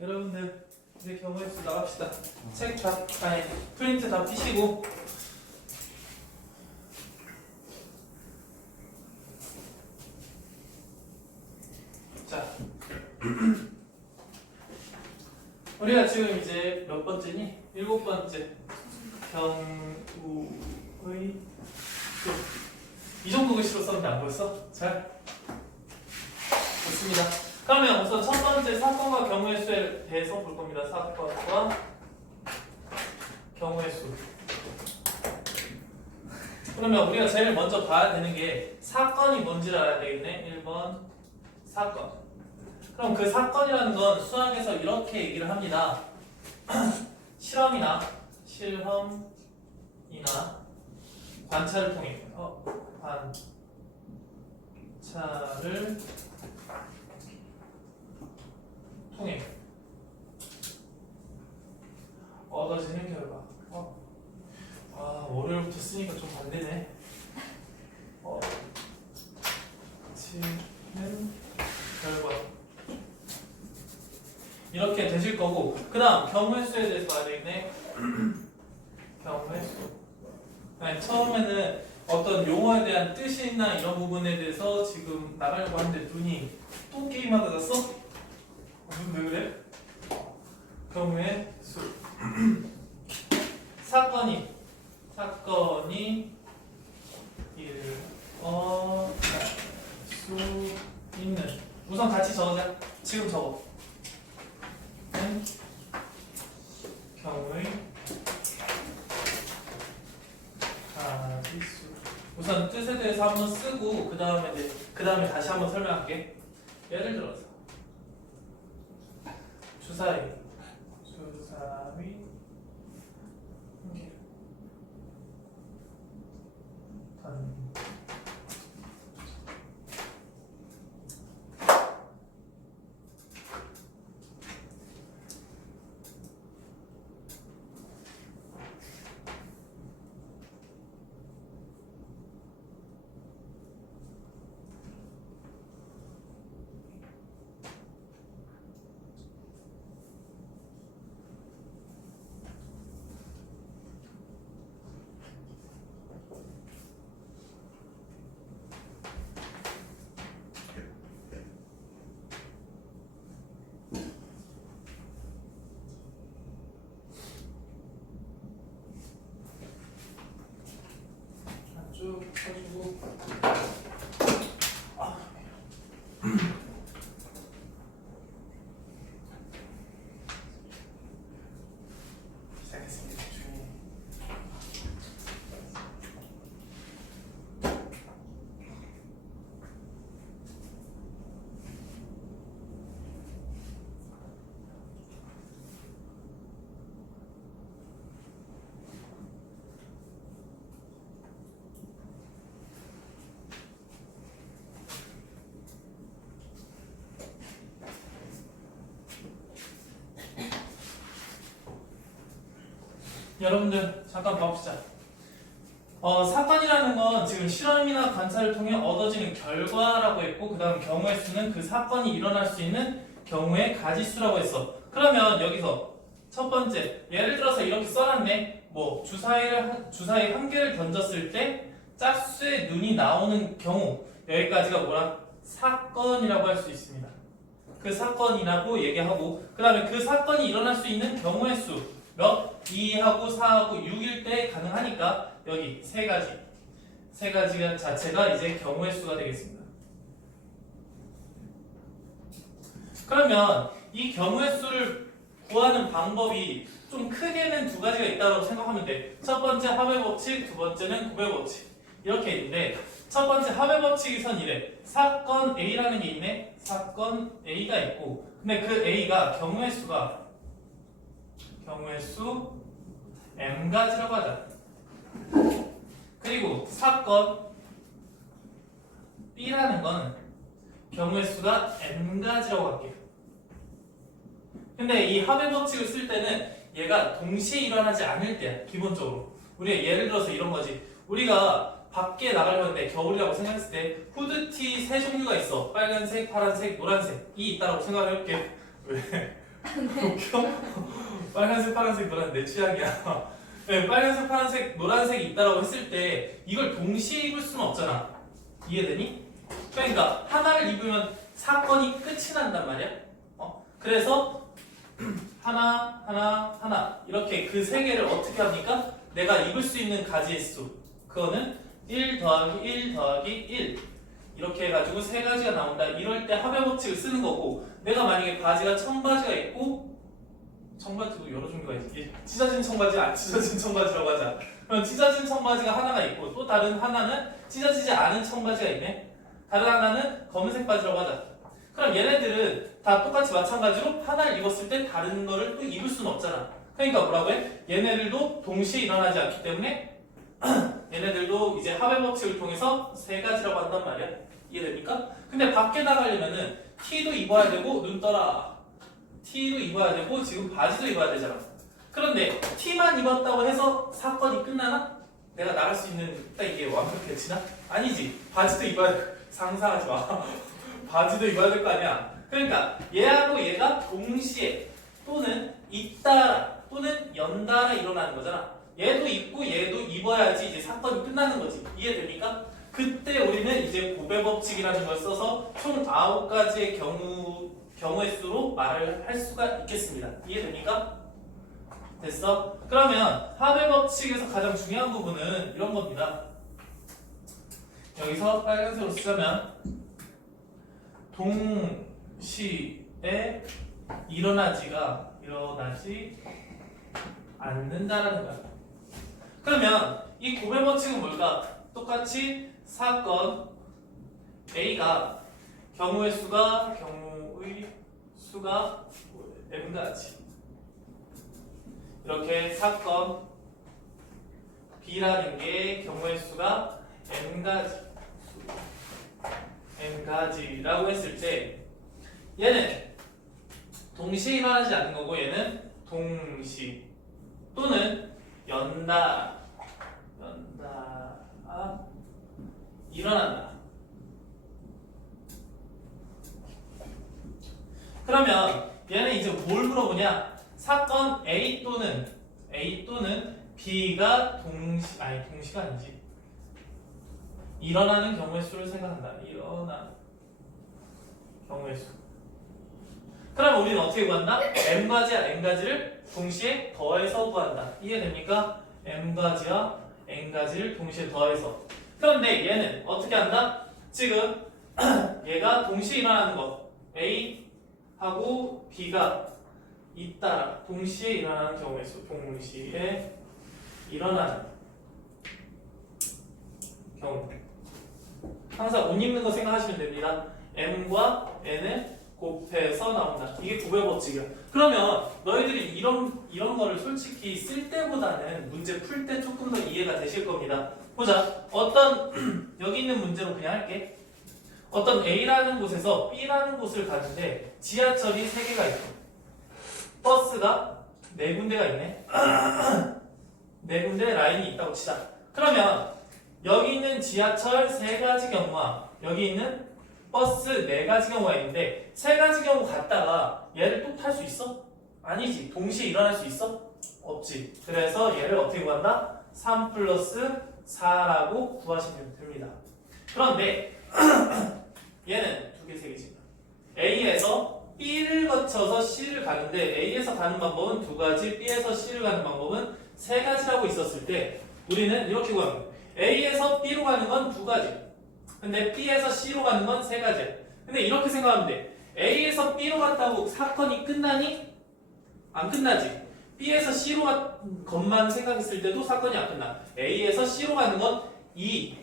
여러분들 이제 경우의 수 나갑시다. 책 다, 아니 프린트 다 피시고. 자, 우리가 지금 이제 몇 번째니? 7번째. 경우의 수. 이 정도 글씨로 썼는데 안 보였어? 잘? 좋습니다. 그러면 우선 첫 번째 사건과 경우의 수에 대해서 볼 겁니다. 사건과 경우의 수. 그러면 우리가 제일 먼저 봐야 되는 게 사건이 뭔지를 알아야 되겠네. 1번 사건. 그럼 그 사건이라는 건 수학에서 이렇게 얘기를 합니다. 실험이나 관찰을 통해 관찰을 통해 얻어지는 결과. 월요일부터 쓰니까 좀 반대네. 얻어지는 결과. 이렇게 되실 거고, 그 다음 경우의 수에 대해서 봐야 되겠네. 경우의 수. 아니, 처음에는 어떤 용어에 대한 뜻이나 이런 부분에 대해서 지금 나가려고 하는데 눈이 또 게임하다 갔어? 눈 왜 그래? 경우의 수. 사건이 일어날 수 있는. 우선 같이 적어자. 지금 적어. 경우의 가지수. 우선 뜻에 대해서 한번 쓰고 그 다음에 다시 한번 설명할게. 예를 들어서 주사위 쭉 쳐주고. 시작했습니다. 조용히. 여러분들 잠깐 봐봅시다. 사건이라는 건 지금 실험이나 관찰을 통해 얻어지는 결과라고 했고, 그 다음 경우의 수는 그 사건이 일어날 수 있는 경우의 가지수라고 했어. 그러면 여기서 첫 번째, 예를 들어서 이렇게 써놨네. 뭐 주사위 한 개를 던졌을 때 짝수의 눈이 나오는 경우, 여기까지가 뭐라? 사건이라고 할 수 있습니다. 그 사건이라고 얘기하고, 그 다음에 그 사건이 일어날 수 있는 경우의 수 몇? 2하고 4하고 6일 때 가능하니까 여기 세 가지가 자체가 이제 경우의 수가 되겠습니다. 그러면 이 경우의 수를 구하는 방법이 좀 크게는 두 가지가 있다고 생각하면 돼. 첫 번째 합의 법칙, 두 번째는 곱의 법칙. 이렇게 있는데, 첫 번째 합의 법칙에선 이래. 사건 A라는 게 있네. 사건 A가 있고, 근데 그 A가 경우의 수 m가지라고 하자. 그리고 사건 B라는 거는 경우의 수가 n가지라고 할게요. 근데 이 합의 법칙을 쓸 때는 얘가 동시에 일어나지 않을 때야. 기본적으로 우리가 예를 들어서 이런 거지. 우리가 밖에 나가려고 하는데 겨울이라고 생각했을 때 후드티 세 종류가 있어. 빨간색, 파란색, 노란색이 있다고 생각을 해볼게. 왜? 웃겨? 빨간색, 파란색, 노란색 내 취향이야. 네, 빨간색, 파란색, 노란색이 있다라고 했을 때 이걸 동시에 입을 수는 없잖아. 이해되니? 그러니까 하나를 입으면 사건이 끝이 난단 말이야. 그래서 하나, 하나, 하나 이렇게 그 세 개를 어떻게 합니까? 내가 입을 수 있는 가지의 수 그거는 1 더하기 1 더하기 1 이렇게 해가지고 세 가지가 나온다. 이럴 때 합의 법칙을 쓰는 거고 내가 만약에 바지가 청바지가 있고 청바지도 여러 종류가 있지. 찢어진 청바지, 안 찢어진 청바지라고 하자. 그럼 찢어진 청바지가 하나가 있고 또 다른 하나는 찢어지지 않은 청바지가 있네. 다른 하나는 검은색 바지라고 하자. 그럼 얘네들은 다 똑같이 마찬가지로 하나를 입었을 때 다른 거를 또 입을 수는 없잖아. 그러니까 뭐라고 해? 얘네들도 동시에 일어나지 않기 때문에 얘네들도 이제 합의 법칙을 통해서 세 가지라고 한단 말이야. 이해됩니까? 근데 밖에 나가려면은 T도 입어야 되고 눈 떠라. T도 입어야 되고 지금 바지도 입어야 되잖아. 그런데 T만 입었다고 해서 사건이 끝나나? 내가 나갈 수 있는 딱 이게 완벽해지나? 아니지. 바지도 입어야 돼. 상상하지 마. 바지도 입어야 될 거 아니야. 그러니까 얘하고 얘가 동시에 또는 잇따라 또는 연달아 일어나는 거잖아. 얘도 입고 얘도 입어야지 이제 사건이 끝나는 거지. 이해됩니까? 그때 우리는 이제 고배 법칙이라는 걸 써서 총 9가지의 경우의 수로 말을 할 수가 있겠습니다. 이해됩니까? 됐어? 그러면 합의 법칙에서 가장 중요한 부분은 이런 겁니다. 여기서 빨간색으로 쓰자면 동시에 일어나지 않는다라는 거야. 그러면 이 고배 법칙은 뭘까? 똑같이 사건 A가 경우의 수가 n가지. 이렇게 사건 B라는 게 경우의 수가 n가지라고 했을 때 얘는 동시에 일어나지 않는 거고 얘는 동시 또는 연달아 일어난다. 그러면 얘는 이제 뭘 물어보냐? 사건 A 또는 B가 동시가 아니지. 일어나는 경우의 수를 생각한다. 일어나는 경우의 수. 그럼 우리는 어떻게 구한다? m가지와 n가지를 동시에 더해서 구한다. 이해됩니까? m가지와 n가지를 동시에 더해서. 그런데 얘는 어떻게 한다? 지금 얘가 동시에 일어나는 거 A하고 B가 잇따라 동시에 일어나는 경우의 수. 동시에 일어나는 경우. 항상 옷 입는 거 생각하시면 됩니다. m과 n을 곱해서 나온다. 이게 구배 법칙이야. 그러면 너희들이 이런 거를 솔직히 쓸 때보다는 문제 풀 때 조금 더 이해가 되실 겁니다. 보자. 여기 있는 문제로 그냥 할게. 어떤 A라는 곳에서 B라는 곳을 가는데 지하철이 3개가 있고 버스가 4군데가 있네. 4군데 라인이 있다고 치자. 그러면 여기 있는 지하철 3가지 경우와 여기 있는 버스 4가지 경우가 있는데 3가지 경우 갔다가 얘를 또 탈 수 있어? 아니지. 동시에 일어날 수 있어? 없지. 그래서 얘를 어떻게 구한다? 3 플러스 4라고 구하시면 됩니다. 그런데 얘는 2개, 3개지. A에서 B를 거쳐서 C를 가는데 A에서 가는 방법은 2가지, B에서 C를 가는 방법은 3가지라고 있었을 때 우리는 이렇게 구합니다. A에서 B로 가는 건 2가지. 근데 B에서 C로 가는 건 3가지야. 근데 이렇게 생각하면 돼. A에서 B로 갔다고 사건이 끝나니? 안 끝나지. B에서 C로 간 것만 생각했을 때도 사건이 안 끝나. A에서 C로 가는 건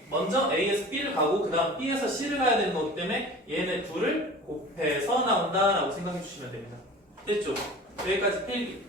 먼저 A에서 B를 가고 그 다음 B에서 C를 가야 되는 거기 때문에 얘네 둘을 곱해서 나온다라고 생각해 주시면 됩니다. 됐죠? 여기까지 필기.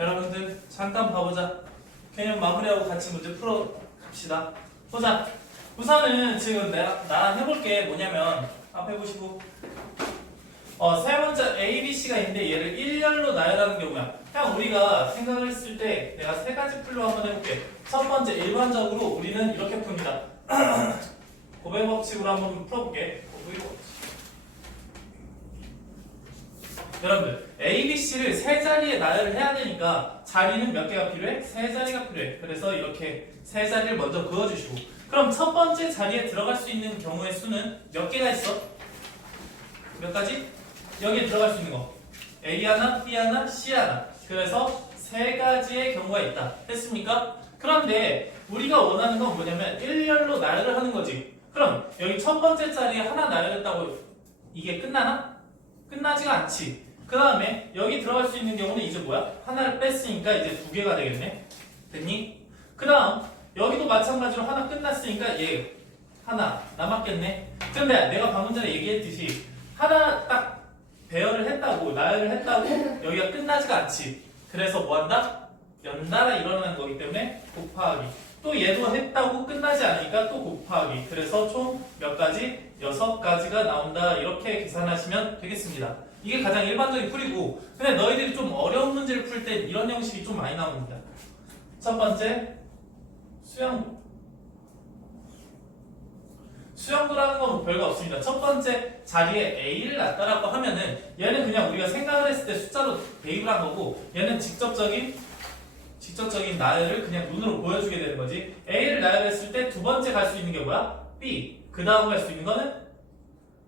여러분들 잠깐 봐보자. 개념 마무리하고 같이 문제 풀어 갑시다. 보자. 우선은 지금 내가 나랑 해볼 게 뭐냐면 앞에 보시고 세 번째 A, B, C가 있는데 얘를 일렬로 나열하는 경우야. 그냥 우리가 생각을 했을 때 내가 세 가지 풀로 한번 해볼게. 첫 번째 일반적으로 우리는 이렇게 풉니다. 고백 법칙으로 한번 풀어볼게. 고백 법칙. 여러분들 A, B, C를 세 자리에 나열을 해야 되니까 자리는 몇 개가 필요해? 세 자리가 필요해. 그래서 이렇게 세 자리를 먼저 그어주시고 그럼 첫 번째 자리에 들어갈 수 있는 경우의 수는 몇 개가 있어? 몇 가지? 여기에 들어갈 수 있는 거 A 하나, B 하나, C 하나. 그래서 세 가지의 경우가 있다. 됐습니까? 그런데 우리가 원하는 건 뭐냐면 일렬로 나열을 하는 거지. 그럼 여기 첫 번째 자리에 하나 나열했다고 이게 끝나나? 끝나지가 않지. 그 다음에 여기 들어갈 수 있는 경우는 이제 뭐야? 하나를 뺐으니까 이제 두 개가 되겠네. 됐니? 그 다음 여기도 마찬가지로 하나 끝났으니까 얘 하나 남았겠네. 근데 내가 방금 전에 얘기했듯이 하나 딱 배열을 했다고 나열을 했다고 여기가 끝나지가 않지. 그래서 뭐한다? 연달아 일어나는 거기 때문에 곱하기. 또 얘도 했다고 끝나지 않으니까 또 곱하기. 그래서 총 몇 가지? 6가지가 나온다. 이렇게 계산하시면 되겠습니다. 이게 가장 일반적인 풀이고 근데 너희들이 좀 어려운 문제를 풀 때 이런 형식이 좀 많이 나옵니다. 첫 번째 수영도라는 건 별거 없습니다. 첫 번째 자리에 A를 놨다라고 하면은 얘는 그냥 우리가 생각을 했을 때 숫자로 대입을 한 거고 얘는 직접적인 나열을 그냥 눈으로 보여주게 되는 거지. A를 나열했을 때 두 번째 갈 수 있는 게 뭐야? B. 그 다음 갈 수 있는 거는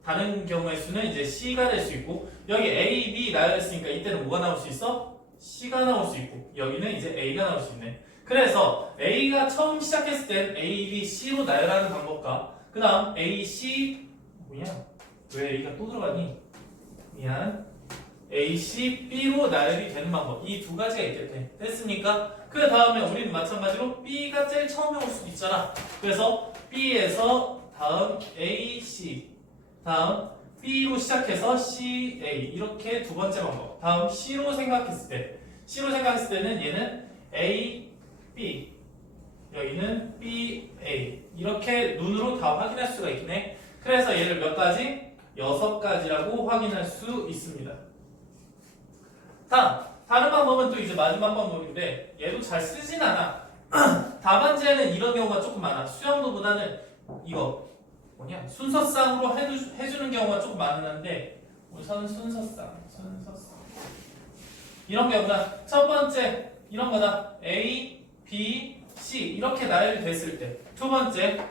다른 경우의 수는 이제 C가 될 수 있고 여기 A, B 나열했으니까 이때는 뭐가 나올 수 있어? C가 나올 수 있고 여기는 이제 A가 나올 수 있네. 그래서 A가 처음 시작했을 땐 A, B, C로 나열하는 방법과 그 다음 A, C 뭐냐? 왜 A가 또 들어가니? 미안. A, C, B로 나열이 되는 방법 이 두 가지가 있겠네. 됐습니까? 그 다음에 우리는 마찬가지로 B가 제일 처음에 올 수도 있잖아. 그래서 B에서 다음 A, C 다음 B로 시작해서 C, A 이렇게 두 번째 방법. 다음 C로 생각했을 때는 얘는 A, B 여기는 B, A 이렇게 눈으로 다 확인할 수가 있네. 그래서 얘를 몇 가지? 6가지라고 확인할 수 있습니다. 다른 방법은 또 이제 마지막 방법인데 얘도 잘 쓰진 않아. 답안지에는 이런 경우가 조금 많아. 수영도보다는 이거 뭐냐 순서상으로 해주는 경우가 조금 많은데 우선 순서상 이런 경우가 첫 번째 이런 거다. A, B, C 이렇게 나열이 됐을 때 두 번째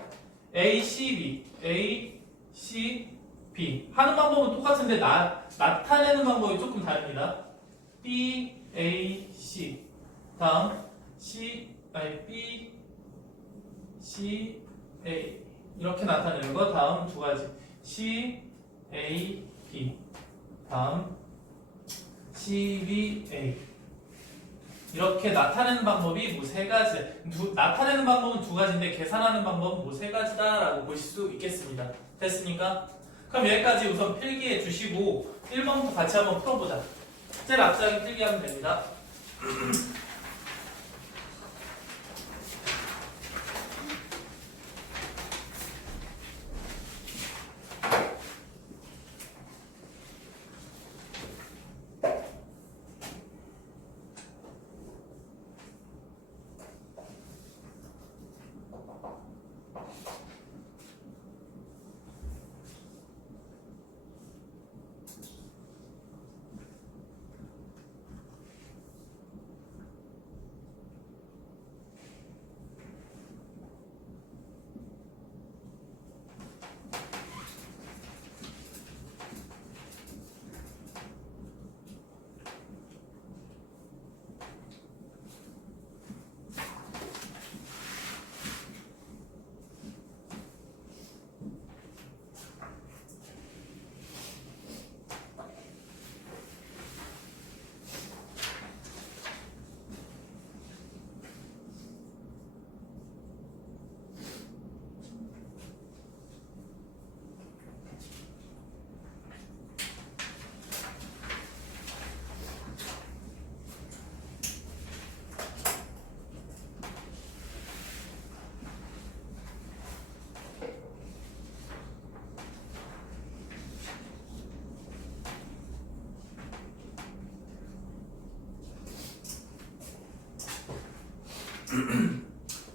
A, C, B A, C, B 하는 방법은 똑같은데 나타내는 방법이 조금 다릅니다. B, A, C 다음 B, C, A 이렇게 나타내는 거 다음 두 가지 C, A, B 다음 C, B, A 이렇게 나타내는 방법이 뭐 세 가지 나타내는 방법은 두 가지인데 계산하는 방법은 뭐 세 가지다라고 보실 수 있겠습니다. 됐습니까? 그럼 여기까지 우선 필기해 주시고 1번부터 같이 한번 풀어보자. 제일 앞장에 필기하면 됩니다.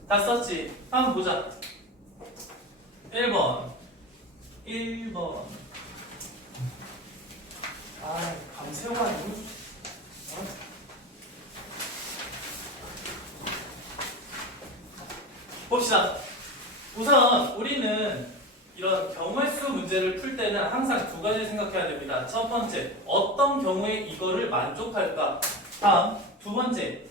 다 썼지? 한번 보자. 1번. 아, 밤새워 가지고. 봅시다. 우선 우리는 이런 경우의 수 문제를 풀 때는 항상 두 가지 생각해야 됩니다. 첫 번째, 어떤 경우에 이거를 만족할까? 다음, 두 번째,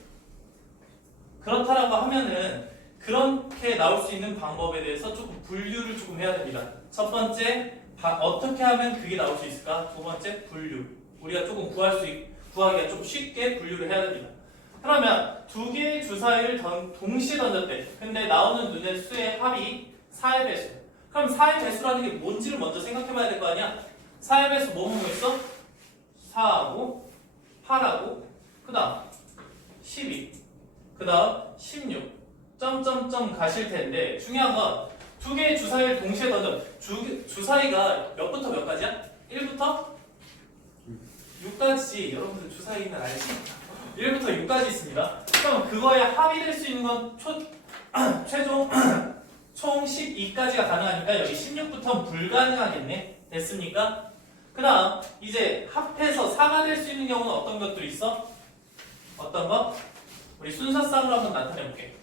그렇다라고 하면은 그렇게 나올 수 있는 방법에 대해서 조금 분류를 조금 해야 됩니다. 첫 번째, 어떻게 하면 그게 나올 수 있을까? 두 번째, 분류. 우리가 조금 구하기가 좀 쉽게 분류를 해야 됩니다. 그러면 두 개의 주사위를 동시에 던졌대. 근데 나오는 눈의 수의 합이 4의 배수. 그럼 4의 배수라는 게 뭔지를 먼저 생각해 봐야 될 거 아니야? 4의 배수 뭐 있어? 4하고 8하고 그 다음 12 그 다음 16 점점점 가실 텐데 중요한 건 두 개의 주사위를 동시에 던져. 주사위가 몇부터 몇까지야? 1부터 6까지. 여러분들 주사위는 알지? 1부터 6까지 있습니다. 그럼 그거에 합의될 수 있는 건 최종 총 12까지가 가능하니까 여기 16부터는 불가능하겠네. 됐습니까? 그 다음 이제 합해서 4가 될 수 있는 경우는 어떤 것들이 있어? 어떤 거? 우리 순서쌍으로 한번 나타내볼게.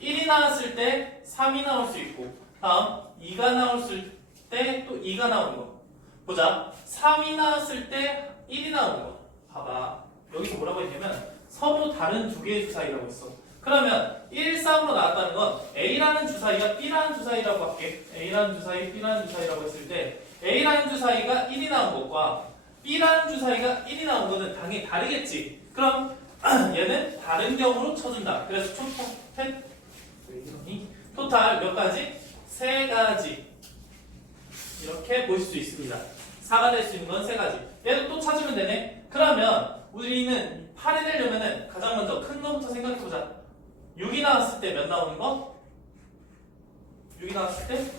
1이 나왔을 때 3이 나올 수 있고 다음 2가 나왔을 때 또 2가 나오는 거. 보자. 3이 나왔을 때 1이 나오는 거. 봐봐. 여기서 뭐라고 했냐면 서로 다른 두 개의 주사위라고 했어. 그러면 1, 3으로 나왔다는 건 A라는 주사위가 B라는 주사위라고 할게. A라는 주사위, B라는 주사위라고 했을 때 A라는 주사위가 1이 나온 것과 B라는 주사위가 1이 나온 거는 당연히 다르겠지. 그럼 얘는 다른 경우로 쳐준다. 그래서 토탈 몇 가지? 3가지. 이렇게 보실 수 있습니다. 4가 될 수 있는 건 3가지. 얘도 또 찾으면 되네. 그러면 우리는 8이 되려면은 가장 먼저 큰 거부터 생각해보자. 6이 나왔을 때 몇 나오는 거? 6이 나왔을 때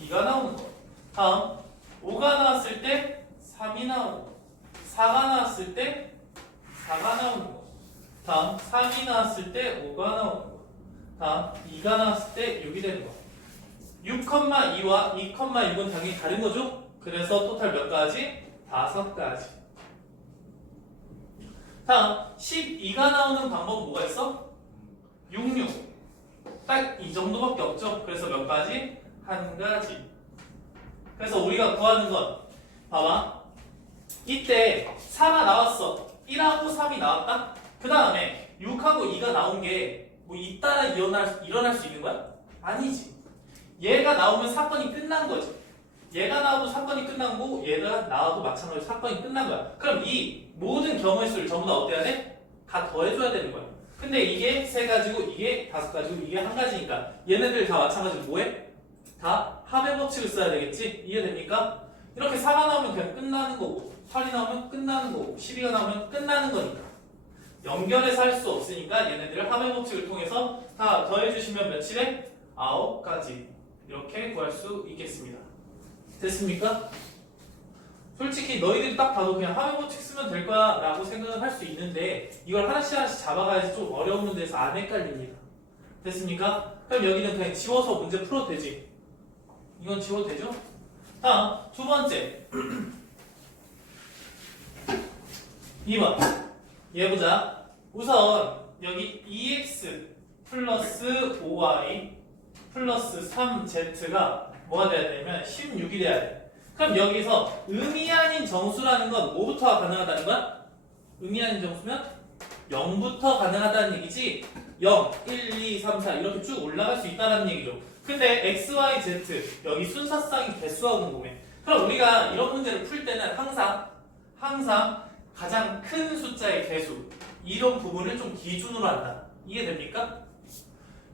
2가 나오는 거. 다음 5가 나왔을 때 3이 나오는 거. 4가 나왔을 때 4가 나오는 거. 다음 3이 나왔을 때 5가 나오는 거. 다음 2가 나왔을 때 6이 되는 거. 6,2와 2,6은 당연히 다른 거죠? 그래서 토탈 몇 가지? 5가지. 다음 12가 나오는 방법은 뭐가 있어? 66. 딱 이 정도밖에 없죠? 그래서 몇 가지? 1가지. 그래서 우리가 구하는 건 봐봐. 이때 4가 나왔어. 1하고 3이 나왔다? 그 다음에 6하고 2가 나온 게 뭐 잇따라 일어날 수 있는 거야? 아니지. 얘가 나오면 사건이 끝난 거지. 얘가 나와도 사건이 끝난 거고 얘가 나와도 마찬가지로 사건이 끝난 거야. 그럼 이 모든 경우의 수를 전부 다 어때야 돼? 다 더해줘야 되는 거야. 근데 이게 3가지고 이게 5가지고 이게 1가지니까 얘네들 다 마찬가지로 뭐해? 다 합의 법칙을 써야 되겠지? 이해됩니까? 이렇게 4가 나오면 그냥 끝나는 거고 8이 나오면 끝나는 거고 12가 나오면 끝나는 거니까 연결해서 할 수 없으니까 얘네들을 합의 법칙을 통해서 다 더해주시면 며칠에? 9가지 이렇게 구할 수 있겠습니다. 됐습니까? 솔직히 너희들이 딱 봐도 그냥 합의 법칙 쓰면 될 거야 라고 생각을 할 수 있는데 이걸 하나씩 하나씩 잡아가야지 좀 어려운 문제에서 안 헷갈립니다. 됐습니까? 그럼 여기는 그냥 지워서 문제 풀어도 되지. 이건 지워도 되죠? 다음 두 번째 2번 얘 보자. 우선 여기 2x 플러스 5y 플러스 3z가 뭐가 돼야 되냐면 16이 돼야 돼. 그럼 여기서 의미 아닌 정수라는 건 뭐부터 가능하다는 거야? 의미 아닌 정수면 0부터 가능하다는 얘기지. 0, 1, 2, 3, 4 이렇게 쭉 올라갈 수 있다는 얘기죠. 근데 x, y, z 여기 순서쌍이 개수하고 궁금해. 그럼 우리가 이런 문제를 풀 때는 항상 가장 큰 숫자의 개수 이런 부분을 좀 기준으로 한다. 이해됩니까?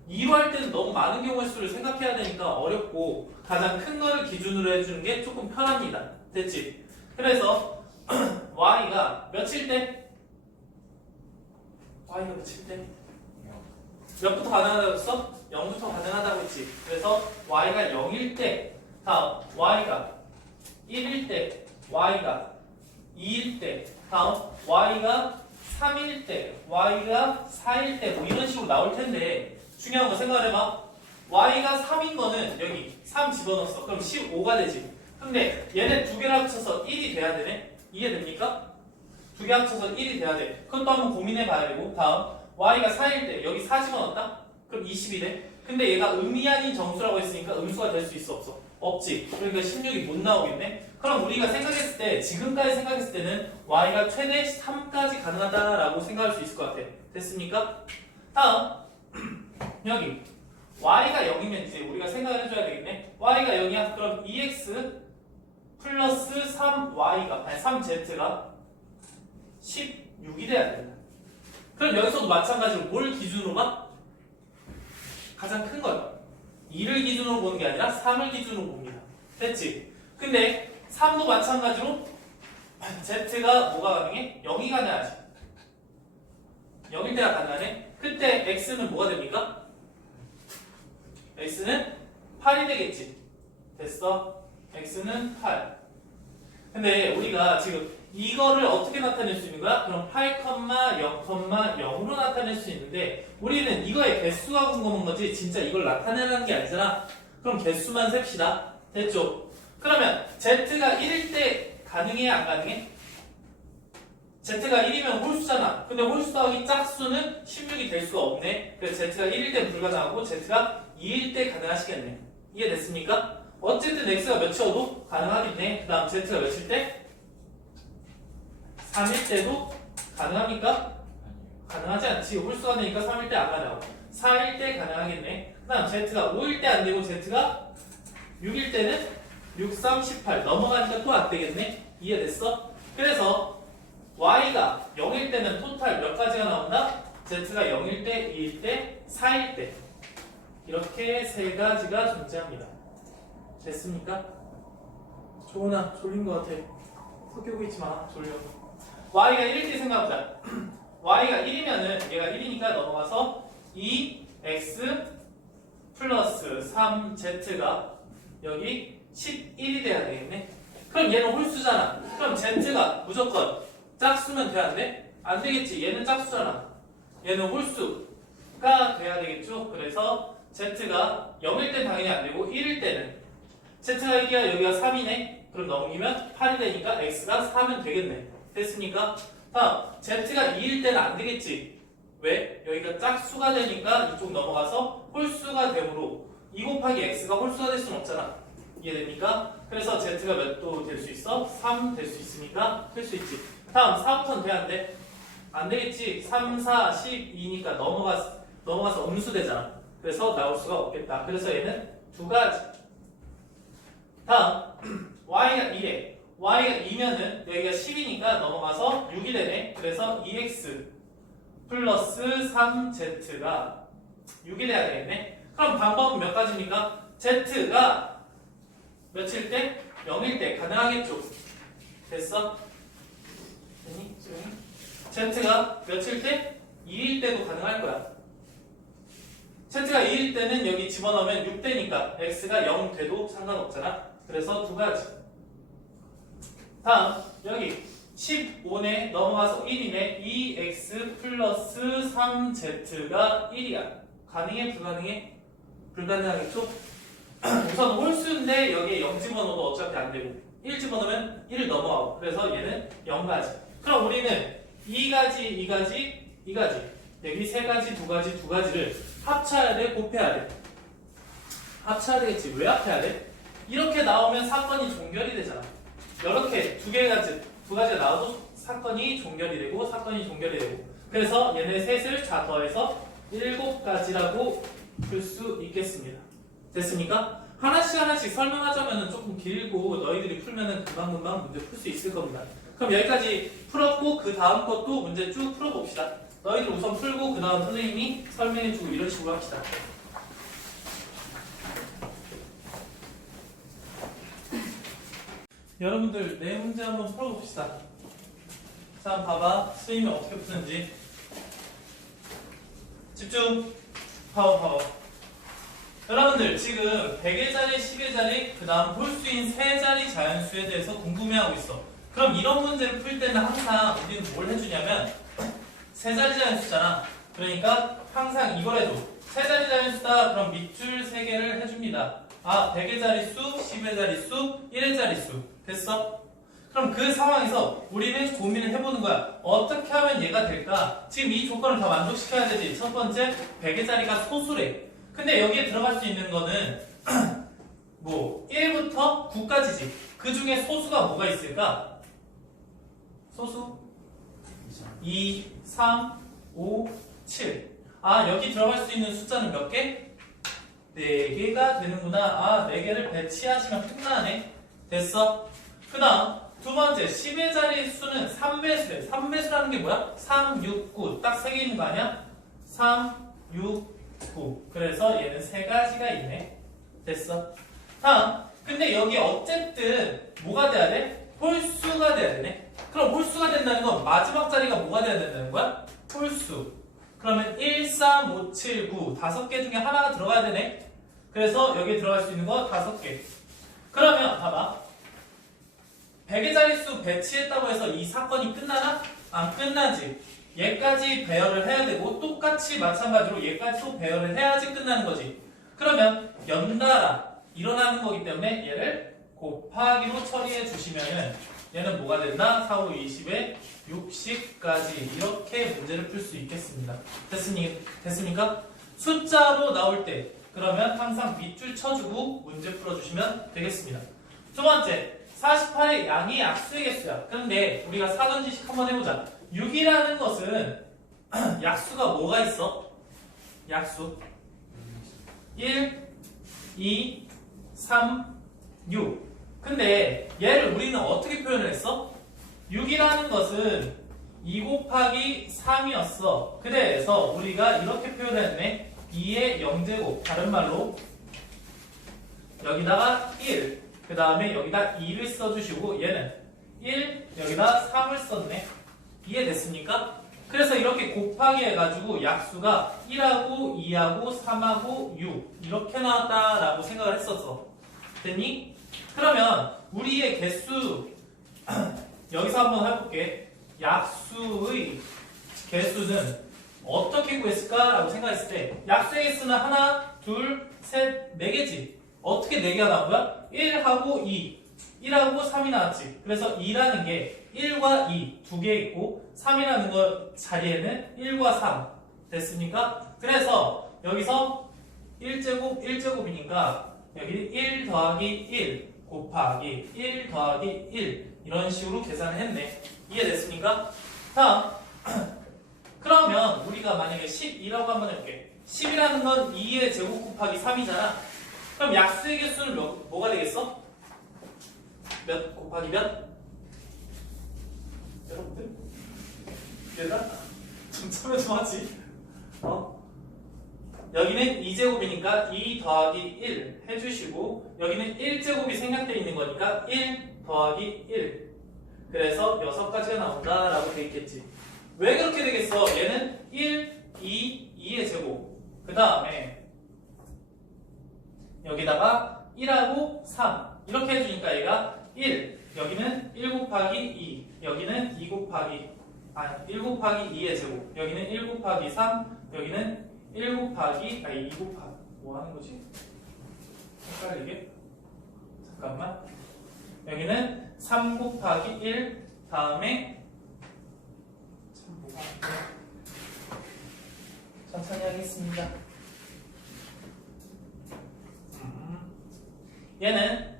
2로 할 때는 너무 많은 경우의 수를 생각해야 되니까 어렵고 가장 큰 거를 기준으로 해주는 게 조금 편합니다. 됐지? 그래서 y가 몇일 때? y가 몇일 때? 몇부터 가능하다고 했어? 0부터 가능하다고 했지. 그래서 y가 0일 때 다음 y가 1일 때 y가 2일 때 다음 y가 3일 때, y가 4일 때 뭐 이런 식으로 나올 텐데 중요한 거 생각해봐. y가 3인 거는 여기 3 집어넣었어. 그럼 15가 되지. 근데 얘네 두 개를 합쳐서 1이 돼야 되네. 이해됩니까? 두 개 합쳐서 1이 돼야 돼. 그것도 한번 고민해 봐야 되고. 다음 y가 4일 때 여기 4 집어넣었다? 그럼 20이 돼. 근데 얘가 음이 아닌 정수라고 했으니까 음수가 될 수 있어 없어? 없지. 그러니까 16이 못 나오겠네. 그럼 우리가 생각했을 때 지금까지 생각했을 때는 y가 최대 3까지 가능하다라고 생각할 수 있을 것 같아. 됐습니까? 다음 여기 y가 0이면 이제 우리가 생각을 해줘야 되겠네. y가 0이야. 그럼 2x 플러스 3y가 아니 3z가 16이 돼야 된다. 그럼 여기서도 마찬가지로 뭘 기준으로 봐? 가장 큰 거야. 2를 기준으로 보는 게 아니라 3을 기준으로 봅니다. 됐지? 근데 3도 마찬가지로 z가 뭐가 가능해? 0이 가능하지. 0일 때가 가능하네. 그때 x는 뭐가 됩니까? x는 8이 되겠지. 됐어? x는 8. 근데 우리가 지금 이거를 어떻게 나타낼 수 있는 거야? 그럼 8, 0,0으로 나타낼 수 있는데 우리는 이거의 개수가 궁금한 거지 진짜 이걸 나타내라는 게 아니잖아. 그럼 개수만 셉시다. 됐죠? 그러면 z가 1일 때 가능해 안 가능해? z가 1이면 홀수잖아. 근데 홀수 더하기 짝수는 16이 될 수가 없네. 그래서 z가 1일 때 불가능하고 z가 2일 때 가능하시겠네. 이해됐습니까? 어쨌든 x가 몇이어도 가능하겠네. 그 다음 z가 몇일 때? 3일 때도 가능합니까? 가능하지 않지. 홀수가 되니까 3일 때 안 가능하고 4일 때 가능하겠네. 그 다음 z가 5일 때 안 되고 z가 6일 때는 6, 3, 18 넘어가니까 또 안 되겠네. 이해됐어? 그래서 y가 0일 때는 토탈 몇 가지가 나온다? z가 0일 때, 2일 때, 4일 때 이렇게 세 가지가 존재합니다. 됐습니까? 조은아 졸린 것 같아. 속 깨고 있지 마. 졸려. y가 1일 때 생각해보자. y가 1이면은 얘가 1이니까 넘어가서 2x 플러스 3z가 여기 11이 돼야 되겠네. 그럼 얘는 홀수잖아. 그럼 z가 무조건 짝수면 돼야 안 돼? 안 되겠지. 얘는 짝수잖아. 얘는 홀수가 돼야 되겠죠. 그래서 z가 0일 땐 당연히 안 되고 1일 때는 z가 1이야 여기가 3이네. 그럼 넘기면 8이 되니까 x가 4면 되겠네. 됐습니까? 다음 z가 2일 때는 안 되겠지. 왜? 여기가 짝수가 되니까 이쪽 넘어가서 홀수가 되므로 2 곱하기 x가 홀수가 될 수는 없잖아. 이해됩니까? 그래서 z가 몇 도 될 수 있어? 3 될 수 있으니까 될 수 있지. 다음 4부터는 돼 안 돼? 안 되겠지. 3, 4, 12니까 넘어가서 음수 되잖아. 그래서 나올 수가 없겠다. 그래서 얘는 두 가지. 다음 y가 2래. y가 2면은 여기가 10이니까 넘어가서 6이 되네. 그래서 2x 플러스 3z가 6이 돼야 되겠네. 그럼 방법은 몇 가지입니까? z가 며칠 때? 0일 때 가능하겠죠. 됐어? 됐니? z가 며칠 때? 2일 때도 가능할 거야. z가 2일 때는 여기 집어넣으면 6되니까 x가 0 돼도 상관없잖아. 그래서 두 가지. 다음 여기 15네 넘어가서 1이네. 2x 플러스 3z가 1이야. 가능해? 불가능해? 불가능하겠죠? 우선 홀수인데 여기에 0 집어넣어도 어차피 안 되고 1 집어넣으면 1을 넘어가고 그래서 얘는 0가지. 그럼 우리는 2가지, 2가지, 2가지 여기 3가지, 2가지, 2가지를 합쳐야 돼? 곱해야 돼? 합쳐야 되겠지. 왜 합해야 돼? 이렇게 나오면 사건이 종결이 되잖아. 이렇게 두 가지가 나와도 사건이 종결이 되고 사건이 종결이 되고 그래서 얘네 셋을 다 더해서 7가지라고 풀 수 있겠습니다. 됐습니까? 하나씩 설명하자면 조금 길고 너희들이 풀면은 금방금방 문제 풀 수 있을 겁니다. 그럼 여기까지 풀었고 그 다음 것도 문제 쭉 풀어봅시다. 너희들 우선 풀고 그 다음 선생님이 설명해주고 이런 식으로 합시다. 여러분들 네 문제 한번 풀어봅시다. 자 봐봐. 스님이 어떻게 푸는지. 집중. 봐봐. 여러분들 지금 100의 자리, 10의 자리, 그 다음 홀수인 3자리 자연수에 대해서 궁금해하고 있어. 그럼 이런 문제를 풀 때는 항상 우리는 뭘 해주냐면 세 자리 자연수잖아. 그러니까 항상 이걸 해도 세 자리 자연수다. 그럼 밑줄 3개를 해줍니다. 아, 100의 자릿수, 10의 자릿수, 1의 자릿수. 됐어? 그럼 그 상황에서 우리는 고민을 해보는 거야. 어떻게 하면 얘가 될까? 지금 이 조건을 다 만족시켜야 되지. 첫 번째, 100의 자리가 소수래. 근데 여기에 들어갈 수 있는 거는 뭐 1부터 9까지지. 그 중에 소수가 뭐가 있을까? 소수 2, 3, 5, 7. 아, 여기 들어갈 수 있는 숫자는 몇 개? 4개가 되는구나. 아, 4개를 배치하시면 끝나네. 됐어? 그 다음 두 번째, 10의 자리 수는 3배수래. 3배수라는 게 뭐야? 3, 6, 9. 딱 3개 있는 거 아니야? 3, 6, 9. 그래서 얘는 3가지가 있네. 됐어? 다음, 근데 여기 어쨌든 뭐가 돼야 돼? 홀수가 돼야 되네. 그럼 홀수가 된다는 건 마지막 자리가 뭐가 돼야 된다는 거야? 홀수. 그러면 1, 3, 5, 7, 9. 5개 중에 하나가 들어가야 되네. 그래서 여기에 들어갈 수 있는 거 5개. 그러면 봐봐. 100의 자릿수 배치했다고 해서 이 사건이 끝나나? 안 끝나지. 얘까지 배열을 해야 되고 똑같이 마찬가지로 얘까지도 배열을 해야지 끝나는 거지. 그러면 연달아 일어나는 거기 때문에 얘를 곱하기로 처리해 주시면은 얘는 뭐가 된다? 4, 5, 20에 60까지 이렇게 문제를 풀 수 있겠습니다. 됐습니까? 숫자로 나올 때 그러면 항상 밑줄 쳐주고 문제 풀어주시면 되겠습니다. 두 번째, 48의 양이 약수의 개수야. 그런데 우리가 사전지식 한번 해보자. 6이라는 것은 약수가 뭐가 있어? 약수 1, 2, 3, 6. 근데 얘를 우리는 어떻게 표현을 했어? 6이라는 것은 2 곱하기 3이었어. 그래서 우리가 이렇게 표현했네. 2의 0제곱. 다른 말로 여기다가 1, 그 다음에 여기다 2를 써주시고 얘는 1, 여기다 3을 썼네. 이해됐습니까? 그래서 이렇게 곱하기 해가지고 약수가 1하고 2하고 3하고 6 이렇게 나왔다라고 생각을 했었어. 됐니? 그러면 우리의 개수 여기서 한번 해볼게. 약수의 개수는 어떻게 구했을까? 라고 생각했을 때 약수의 개수는 하나, 둘, 셋, 4개지. 어떻게 4개가 나온 거야? 1하고 2, 1하고 3이 나왔지. 그래서 2라는 게 1과 2 두 개 있고 3이라는 거 자리에는 1과 3 됐습니까? 그래서 여기서 1제곱 1제곱이니까 여기 1 더하기 1 곱하기 1 더하기 1 이런 식으로 계산을 했네. 이해됐습니까? 다음 그러면 우리가 만약에 12라고 한번 해볼게. 10이라는 건 2의 제곱 곱하기 3이잖아. 그럼 약수의 개수는 뭐가 되겠어? 몇 곱하기 몇? 여러분들? 얘들아? 좀 참여 좀 하지. 여기는 2제곱이니까 2 더하기 1 해주시고 여기는 1제곱이 생략되어 있는 거니까 1 더하기 1 그래서 6가지가 나온다라고 돼 있겠지. 왜 그렇게 되겠어? 얘는 1, 2, 2의 제곱 그 다음에 여기다가 1하고 3 이렇게 해주니까 얘가 1 여기는 1 곱하기 2 여기는 2 곱하기 1 곱하기 2의 제곱 여기는 1 곱하기 3 여기는 1 곱하기 2 곱하기 뭐 하는 거지? 헷갈리게? 잠깐만 여기는 3 곱하기 1 다음에 참 뭐가 안 돼. 천천히 하겠습니다. 얘는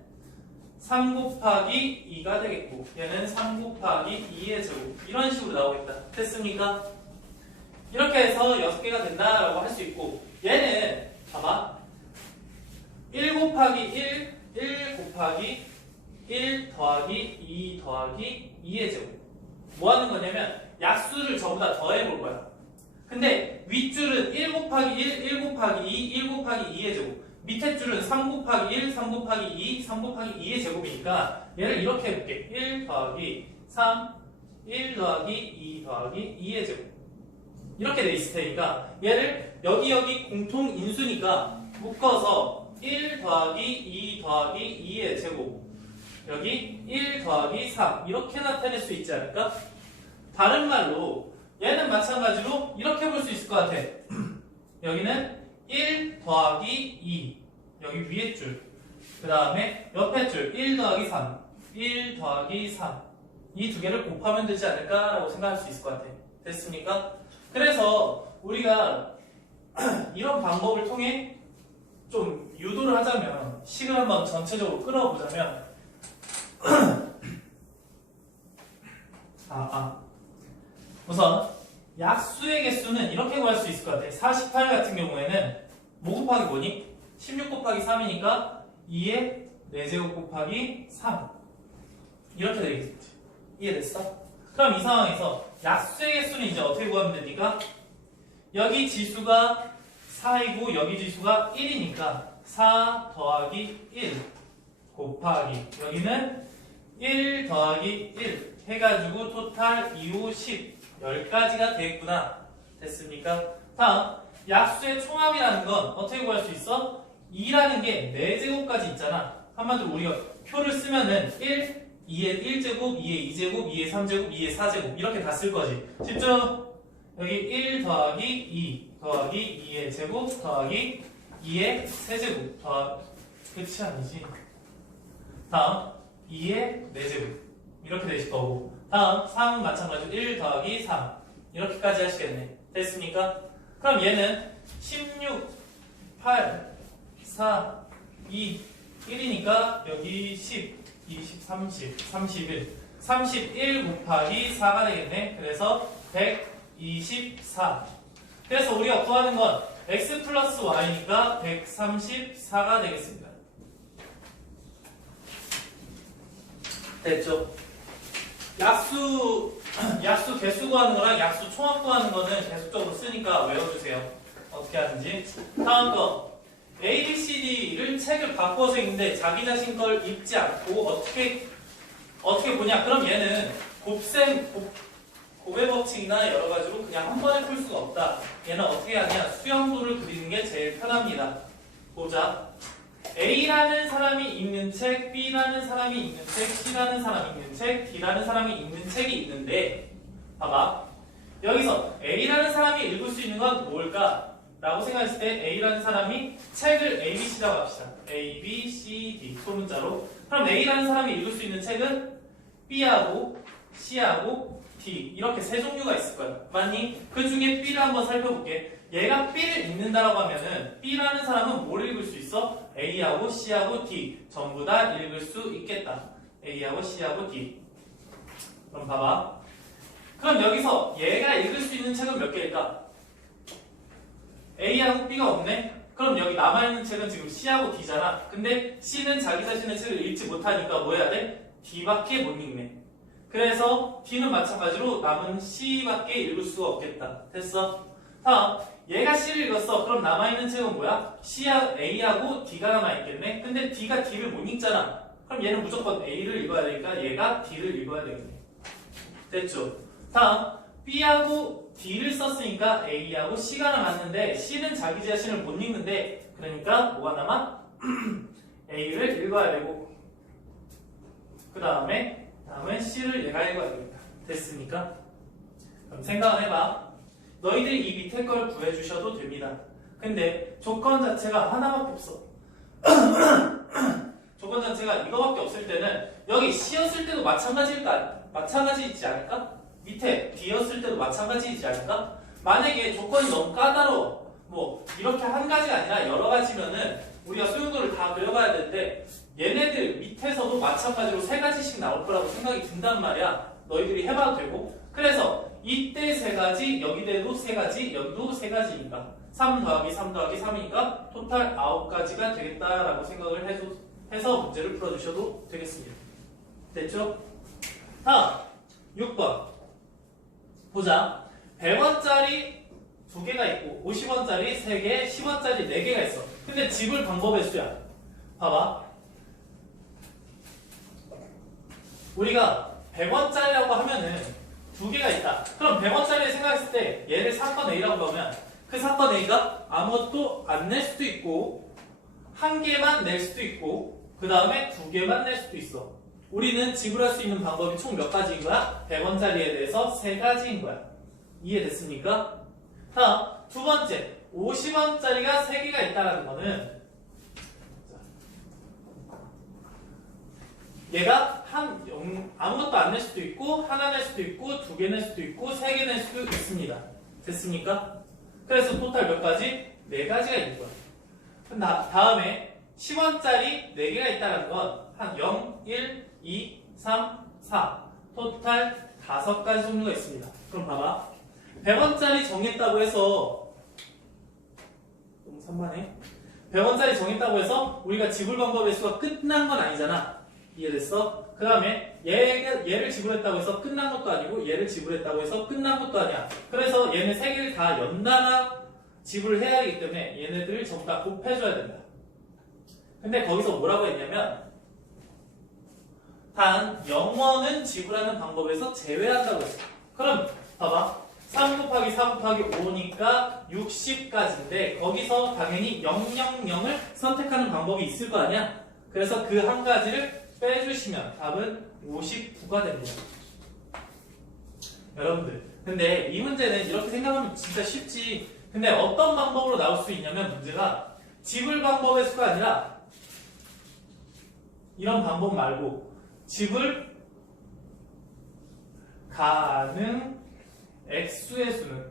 3 곱하기 2가 되겠고 얘는 3 곱하기 2의 제곱 이런 식으로 나오겠다. 됐습니까? 이렇게 해서 6개가 된다라고 할 수 있고 얘는 봐봐 1 곱하기 1 1 곱하기 1 더하기 2 더하기 2의 제곱 뭐 하는 거냐면 약수를 전부 다 더해볼 거야. 근데 윗줄은 1 곱하기 1 1 곱하기 2 1 곱하기 2의 제곱 밑에 줄은 3 곱하기 1 3 곱하기 2 3 곱하기 2의 제곱이니까 얘를 이렇게 해볼게. 1 더하기 3 1 더하기 2 더하기 2의 제곱 이렇게 돼 있을 테니까 얘를 여기 공통 인수니까 묶어서 1 더하기 2 더하기 2의 제곱 여기 1 더하기 3 이렇게 나타낼 수 있지 않을까? 다른 말로 얘는 마찬가지로 이렇게 볼 수 있을 것 같아. 여기는 1 더하기 2 여기 위에 줄, 그 다음에 옆에 줄 1 더하기 3 1 더하기 3 이 두 개를 곱하면 되지 않을까라고 생각할 수 있을 것 같아. 됐습니까? 그래서 우리가 이런 방법을 통해 좀 유도를 하자면, 식을 한번 전체적으로 끌어보자면 우선 약수의 개수는 이렇게 구할 수 있을 것 같아. 48 같은 경우에는 뭐 곱하기 뭐니? 16 곱하기 3이니까 2의 4제곱 곱하기 3 이렇게 되겠지. 이해됐어? 그럼 이 상황에서 약수의 개수는 이제 어떻게 구하면 됩니까? 여기 지수가 4이고 여기 지수가 1이니까 4 더하기 1 곱하기 여기는 1 더하기 1 해가지고 토탈 2, 5, 10 10가지가 되겠구나. 됐습니까? 다음 약수의 총합이라는 건 어떻게 구할 수 있어? 2라는 게 4제곱까지 있잖아. 한마디로 우리가 표를 쓰면은 1, 2의 1제곱, 2의 2제곱, 2의 3제곱, 2의 4제곱 이렇게 다 쓸 거지. 집중! 여기 1 더하기 2 더하기 2의 제곱 더하기 2의 세제곱 끝이 아니지. 다음 2의 4제곱 이렇게 되실 거고, 다음 3은 마찬가지로 1 더하기 3 이렇게까지 하시겠네. 됐습니까? 그럼 얘는 16, 8, 4, 2, 1이니까 여기 10, 20, 30, 31 31 곱하기 4가 되겠네. 그래서 124. 그래서 우리가 구하는 건 x 플러스 y니까 134가 되겠습니다. 됐죠? 약수 개수 구하는 거랑 약수 총합 구하는 거는 계속적으로 쓰니까 외워주세요. 어떻게 하는지. 다음 거. A, B, C, D를 책을 바꿔서 읽는데 자기 자신 걸 읽지 않고 어떻게 보냐? 그럼 얘는 곱의 법칙이나 여러 가지로 그냥 한 번에 풀 수가 없다. 얘는 어떻게 하냐? 수영도를 그리는 게 제일 편합니다. 보자. A라는 사람이 읽는 책, B라는 사람이 읽는 책, C라는 사람이 읽는 책, D라는 사람이 읽는 책이 있는데, 봐봐. 여기서 A라는 사람이 읽을 수 있는 건 뭘까? 라고 생각했을 때 A라는 사람이 책을 A, B, C라고 합시다. A, B, C, D 소문자로. 그럼 A라는 사람이 읽을 수 있는 책은 B하고 C하고 D 이렇게 세 종류가 있을 거야. 맞니? 그 중에 B를 한번 살펴볼게. 얘가 B를 읽는다라고 하면은 B라는 사람은 뭘 읽을 수 있어? A하고 C하고 D 전부 다 읽을 수 있겠다. A하고 C하고 D. 그럼 봐봐. 그럼 여기서 얘가 읽을 수 있는 책은 몇 개일까? A하고 B가 없네? 그럼 여기 남아있는 책은 지금 C하고 D잖아. 근데 C는 자기 자신의 책을 읽지 못하니까 뭐 해야 돼? D밖에 못 읽네. 그래서 D는 마찬가지로 남은 C밖에 읽을 수가 없겠다. 됐어? 다음 얘가 C를 읽었어. 그럼 남아있는 책은 뭐야? A하고 D가 남아있겠네. 근데 D가 D를 못 읽잖아. 그럼 얘는 무조건 A를 읽어야 되니까 얘가 D를 읽어야 되겠네. 됐죠? 다음 B하고 D를 썼으니까 A하고 C가 남았는데 C는 자기 자신을 못 읽는데 그러니까 뭐가 남아? A를 읽어야 되고 그 다음에 C를 얘가 읽어야 됩니다. 됐습니까? 그럼 생각을 해봐. 너희들이 이 밑에 걸 구해주셔도 됩니다. 근데 조건 자체가 하나밖에 없어. 조건 자체가 이거밖에 없을 때는 여기 C였을 때도 마찬가지이지 않을까? 밑에 D였을 때도 마찬가지이지 않을까? 만약에 조건이 너무 까다로워, 뭐 이렇게 한 가지가 아니라 여러 가지면은 우리가 수용도를 다 그려봐야 되는데 얘네들 밑에서도 마찬가지로 세 가지씩 나올 거라고 생각이 든단 말이야. 너희들이 해봐도 되고. 그래서 이때 세 가지, 여기대도 세 가지, 여기도 세 가지니까 3 더하기 3 더하기 3이니까 토탈 9가지가 되겠다라고 생각을 해서 문제를 풀어주셔도 되겠습니다. 됐죠? 다음 6번 보자. 100원짜리 2개가 있고 50원짜리 3개, 10원짜리 4개가 있어. 근데 집을 방법의 수야. 봐봐. 우리가 100원짜리라고 하면은 2개가 있다. 그럼 100원짜리 생각했을 때 얘를 사건 A라고 보면 그 사건 A가 아무것도 안 낼 수도 있고 한 개만 낼 수도 있고 그 다음에 2개만 낼 수도 있어. 우리는 지불할 수 있는 방법이 총 몇 가지인 거야? 100원짜리에 대해서 3가지인 거야. 이해됐습니까? 다음 두 번째 50원짜리가 3개가 있다는 거는 얘가 아무것도 안 낼 수도 있고 하나 낼 수도 있고 2개 낼 수도 있고 3개 낼 수도 있습니다. 됐습니까? 그래서 토탈 몇 가지? 4가지가 있는 거야. 다음에 10원짜리 4개가 있다는 건 한 0, 1, 2, 3, 4 토탈 5가지 종류가 있습니다. 그럼 봐봐 100원짜리 정했다고 해서 너무 산만해 100원짜리 정했다고 해서 우리가 지불 방법의 수가 끝난 건 아니잖아. 이해됐어? 그 다음에 얘를 지불했다고 해서 끝난 것도 아니고 얘를 지불했다고 해서 끝난 것도 아니야. 그래서 얘네 3개를 다 연달아 지불을 해야 하기 때문에 얘네들을 전부 다 곱해줘야 된다. 근데 거기서 뭐라고 했냐면 단 0원은 지불하는 방법에서 제외한다고 했어. 그럼 봐봐 3 곱하기 4 곱하기 5니까 60까지인데 거기서 당연히 000을 선택하는 방법이 있을 거 아니야? 그래서 그 한 가지를 빼주시면 답은 59가 됩니다. 여러분들 근데 이 문제는 이렇게 생각하면 진짜 쉽지. 근데 어떤 방법으로 나올 수 있냐면 문제가 지불 방법의 수가 아니라 이런 방법 말고 지불 가능 액수의 수는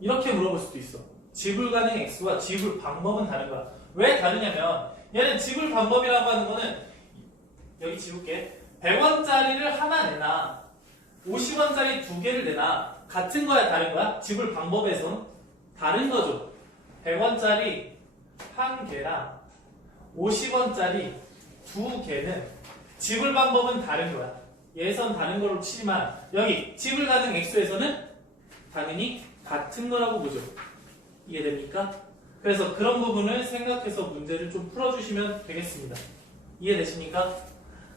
이렇게 물어볼 수도 있어. 지불 가능 액수와 지불 방법은 다른 거야. 왜 다르냐면 얘는 지불 방법이라고 하는 거는 여기 지울게 100원짜리를 하나 내나 50원짜리 2개를 내나 같은 거야 다른 거야? 지불 방법에서는 다른 거죠. 100원짜리 1개랑 50원짜리 2개는 지불 방법은 다른 거야. 얘선 다른 걸로 치지만 여기 지불 가능 액수에서는 당연히 같은 거라고 보죠. 이해됩니까? 그래서 그런 부분을 생각해서 문제를 좀 풀어주시면 되겠습니다. 이해되십니까?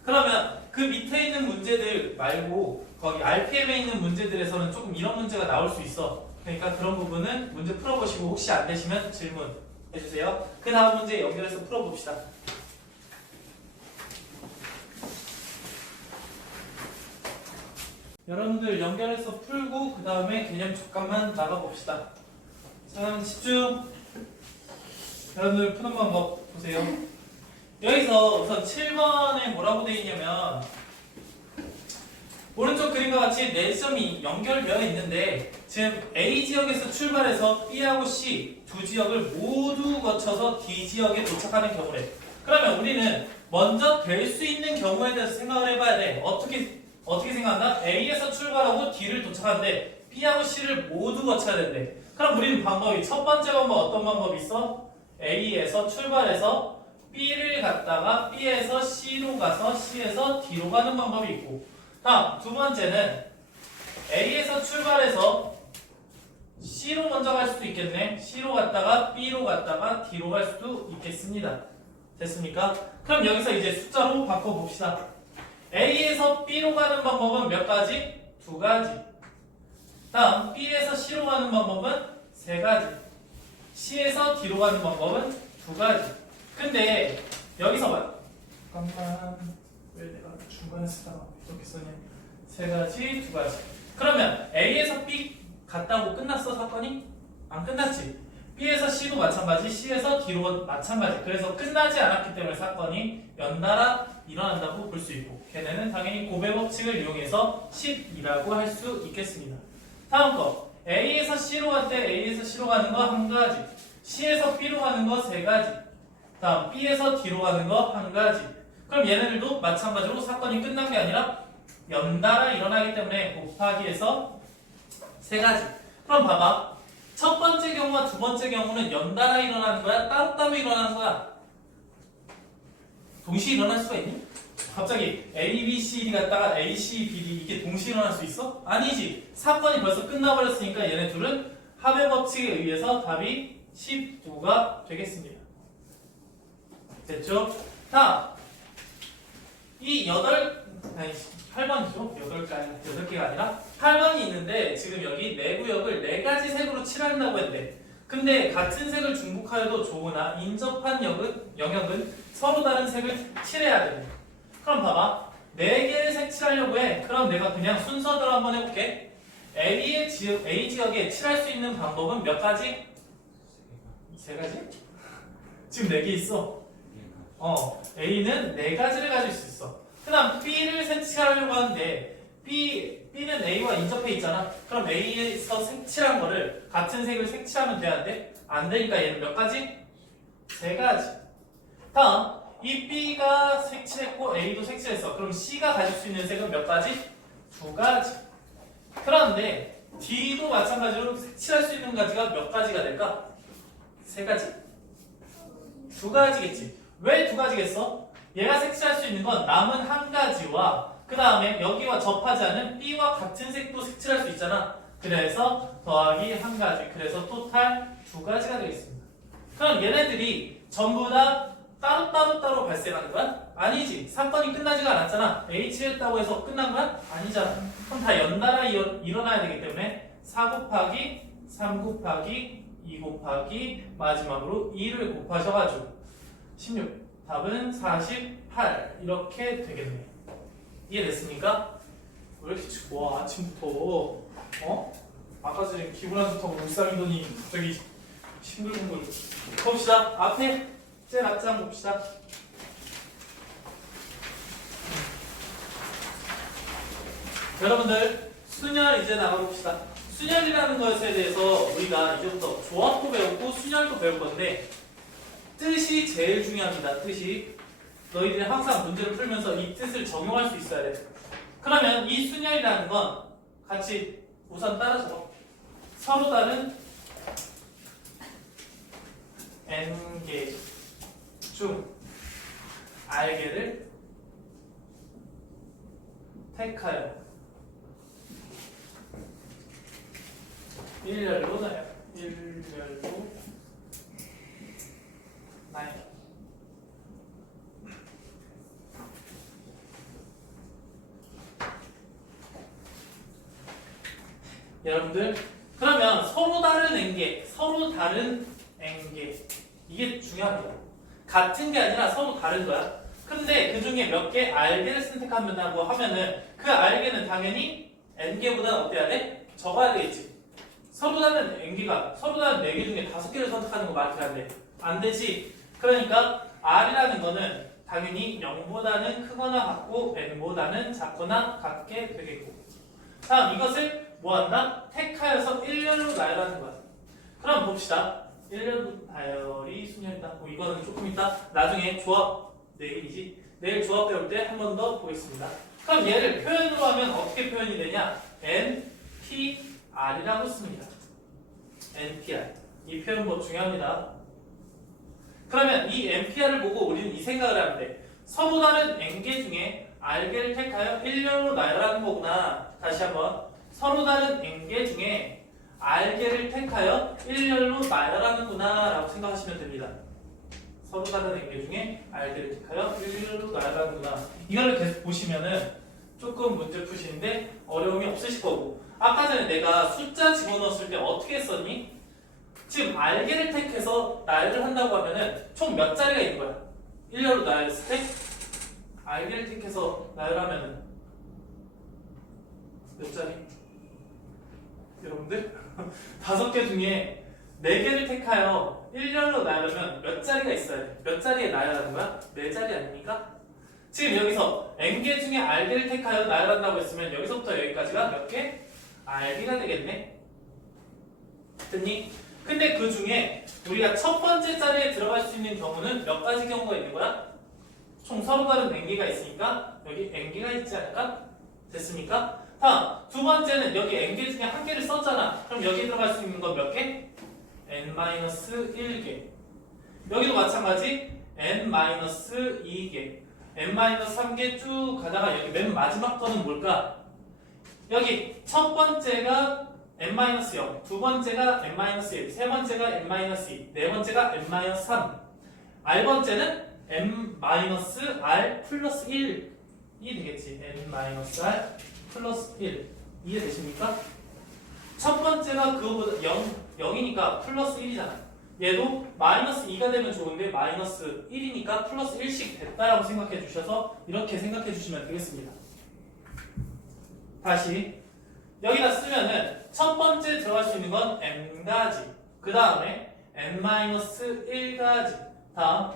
그러면 그 밑에 있는 문제들 말고 거기 RPM에 있는 문제들에서는 조금 이런 문제가 나올 수 있어. 그러니까 그런 부분은 문제 풀어보시고 혹시 안 되시면 질문해주세요. 그 다음 문제 연결해서 풀어봅시다. 여러분들 연결해서 풀고 그 다음에 개념 잠깐만 나가봅시다. 자, 집중. 여러분들 푸는 방법 보세요. 여기서 우선 7번에 뭐라고 되어 있냐면 오른쪽 그림과 같이 4점이 연결되어 있는데 지금 A 지역에서 출발해서 B하고 C 두 지역을 모두 거쳐서 D 지역에 도착하는 경우래. 그러면 우리는 먼저 될 수 있는 경우에 대해서 생각을 해봐야 돼. 어떻게 생각한다? A에서 출발하고 D를 도착하는데 B하고 C를 모두 거쳐야 된대. 그럼 우리는 방법이 첫 번째 방법 어떤 방법이 있어? A에서 출발해서 B를 갔다가 B에서 C로 가서 C에서 D로 가는 방법이 있고 다음 두 번째는 A에서 출발해서 C로 먼저 갈 수도 있겠네. C로 갔다가 B로 갔다가 D로 갈 수도 있겠습니다. 됐습니까? 그럼 여기서 이제 숫자로 바꿔봅시다. A에서 B로 가는 방법은 몇 가지? 2가지. 다음 B에서 C로 가는 방법은 3가지. C에서 D로 가는 방법은 2가지. 근데 여기서 봐. 잠깐만 왜 내가 중간에 쓰다가 이렇게 썼냐. 3가지, 2가지. 그러면 A에서 B 갔다고 끝났어 사건이? 안 끝났지. B에서 C도 마찬가지, C에서 D로 마찬가지. 그래서 끝나지 않았기 때문에 사건이 연달아 일어난다고 볼 수 있고 걔네는 당연히 고배 법칙을 이용해서 10이라고 할 수 있겠습니다. 다음 거 A에서 C로 갈 때 A에서 C로 가는 거 1가지, C에서 B로 가는 거 3가지, 다음 B에서 D로 가는 거 1가지. 그럼 얘네들도 마찬가지로 사건이 끝난 게 아니라 연달아 일어나기 때문에 곱하기해서 3가지. 그럼 봐봐. 첫 번째 경우와 두 번째 경우는 연달아 일어나는 거야? 따로따로 일어나는 거야? 동시에 일어날 수가 있니? 갑자기 A, B, C, D 갔다가 A, C, B, D 이게 동시에 일어날 수 있어? 아니지. 사건이 벌써 끝나버렸으니까 얘네 둘은 합의 법칙에 의해서 답이 19가 되겠습니다. 됐죠? 자, 이 8번이죠? 8개가 아니라 8번이 있는데 지금 여기 내구역을 4가지 색으로 칠한다고 했대. 근데 같은 색을 중복하여도 좋으나 인접한 영역은 서로 다른 색을 칠해야 돼. 그럼 봐봐. 4개의 색 칠하려고 해. 그럼 내가 그냥 순서대로 한번 해볼게. A 지역에 칠할 수 있는 방법은 몇 가지? 세 가지? 지금 네 개 있어. A는 네 가지를 가질 수 있어. 그 다음 B를 색칠하려고 하는데 B는 A와 인접해 있잖아. 그럼 A에서 색칠한 거를 같은 색을 색칠하면 되는데 안 되니까 얘는 몇 가지? 세 가지. 다음 이 B가 색칠했고 A도 색칠했어. 그럼 C가 가질 수 있는 색은 몇 가지? 두 가지. 그런데 D도 마찬가지로 색칠할 수 있는 가지가 몇 가지가 될까? 세 가지? 두 가지겠지. 왜 두 가지겠어? 얘가 색칠할 수 있는 건 남은 한 가지와 그 다음에 여기와 접하지 않은 B와 같은 색도 색칠할 수 있잖아. 그래서 더하기 한 가지. 그래서 토탈 두 가지가 되겠습니다. 그럼 얘네들이 전부 다 따로 발생하는 거야? 아니지. 사건이 끝나지가 않았잖아. H를 했다고 해서 끝난 거야? 아니잖아. 그럼 다 연달아 일어나야 되기 때문에 4 곱하기 3 곱하기 2 곱하기 마지막으로 2를 곱하셔가지고 16. 답은 48 이렇게 되겠네. 이해됐습니까? 왜 이렇게 좋아 아침부터 아까 전에 기분 안 좋다고 울상이더니 갑자기 싱글벙글. 봅시다. 앞에 제일 앞장 봅시다. 여러분들 순열 이제 나가봅시다. 순열이라는 것에 대해서 우리가 이제부터 조합도 배웠고 순열도 배울 건데 뜻이 제일 중요합니다. 뜻이. 너희들이 항상 문제를 풀면서 이 뜻을 적용할 수 있어야 돼. 그러면 이 순열이라는 건 같이 우선 따라서 서로 다른 n개 중 r개를 택하여 일렬로 나요. 일렬로 나요. 여러분들 그러면 서로 다른 n개, 서로 다른 n개 이게 중요합니다. 같은 게 아니라 서로 다른 거야. 근데 그 중에 몇 개 r개를 선택한다고 하면은 그 r개는 당연히 n개보다 어때야 돼? 적어야 되겠지. 서로 다른 n개가 서로 다른 4개 중에 5개를 선택하는 거 말이 안 돼. 안 되지. 그러니까 r이라는 거는 당연히 0보다는 크거나 같고 n보다는 작거나 같게 되겠고. 다음 이것을 뭐한다? 택하여서 일렬로 나열하는 거야. 그럼 봅시다. 일렬로 나열이 순열이다. 이거는 조금 이따 나중에 조합 내일이지. 내일 조합 배울 때 한 번 더 보겠습니다. 그럼 얘를 표현으로 하면 어떻게 표현이 되냐? NPR이라고 씁니다. NPR. 이 표현 뭐 중요합니다. 그러면 이 NPR을 보고 우리는 이 생각을 하면 돼. 서로 다른 n개 중에 r개를 택하여 일렬로 나열하는 거구나. 다시 한번. 서로 다른 n개 중에 r개를 택하여 일렬로 나열하는구나 라고 생각하시면 됩니다. 서로 다른 n개 중에 r개를 택하여 일렬로 나열하는구나. 이거를 계속 보시면은 조금 문제 푸시는데 어려움이 없으실 거고. 아까 전에 내가 숫자 집어넣었을 때 어떻게 했었니? 지금 r개를 택해서 나열을 한다고 하면은 총 몇 자리가 있는 거야? 일렬로 나열했을 때 r개를 택해서 나열하면은 몇 자리? 여러분들 5개 중에 4개를 택하여 일렬로 나열하면 몇 자리가 있어야 돼? 몇 자리에 나열하는 거야? 4자리 아닙니까? 지금 여기서 n개 중에 r개를 택하여 나열한다고 했으면 여기서부터 여기까지가 몇 개? r개가 되겠네. 됐니? 근데 그 중에 우리가 첫 번째 자리에 들어갈 수 있는 경우는 몇 가지 경우가 있는 거야? 총 서로 다른 n개가 있으니까 여기 n개가 있지 않을까? 됐습니까? 다음 두 번째는 여기 n개 중에 한 개를 썼잖아. 그럼 여기 들어갈 수 있는 건 몇 개? n-1개. 여기도 마찬가지 n-2개, n-3개 쭉 가다가 여기 맨 마지막 거는 뭘까? 여기 첫 번째가 n-0, 두 번째가 n-1, 세 번째가 n-2, 네 번째가 n-3, r번째는 n-r 플러스 1이 되겠지. n-r 플러스 1 이해되십니까? 첫 번째가 그거보다 0이니까 플러스 1이잖아. 얘도 마이너스 2가 되면 좋은데 마이너스 1이니까 플러스 1씩 됐다라고 생각해 주셔서 이렇게 생각해 주시면 되겠습니다. 다시 여기다 쓰면은 첫 번째 들어갈 수 있는 건 n가지. 그 다음에 n-1가지. 다음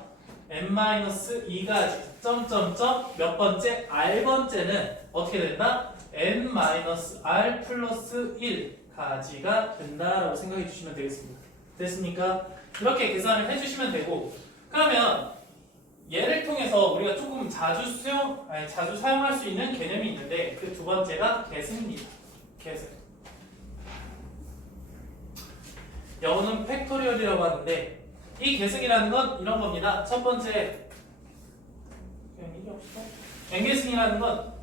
n-2가지. 점점점 몇 번째? r번째는 어떻게 된다? n-r 플러스 1가지가 된다라고 생각해 주시면 되겠습니다. 됐습니까? 이렇게 계산을 해주시면 되고, 그러면 얘를 통해서 우리가 조금 자주 사용할 수 있는 개념이 있는데 그 두 번째가 계승입니다. 계승. 영어는 팩토리얼이라고 하는데 이 계승이라는 건 이런 겁니다. 첫 번째 n계승이라는 건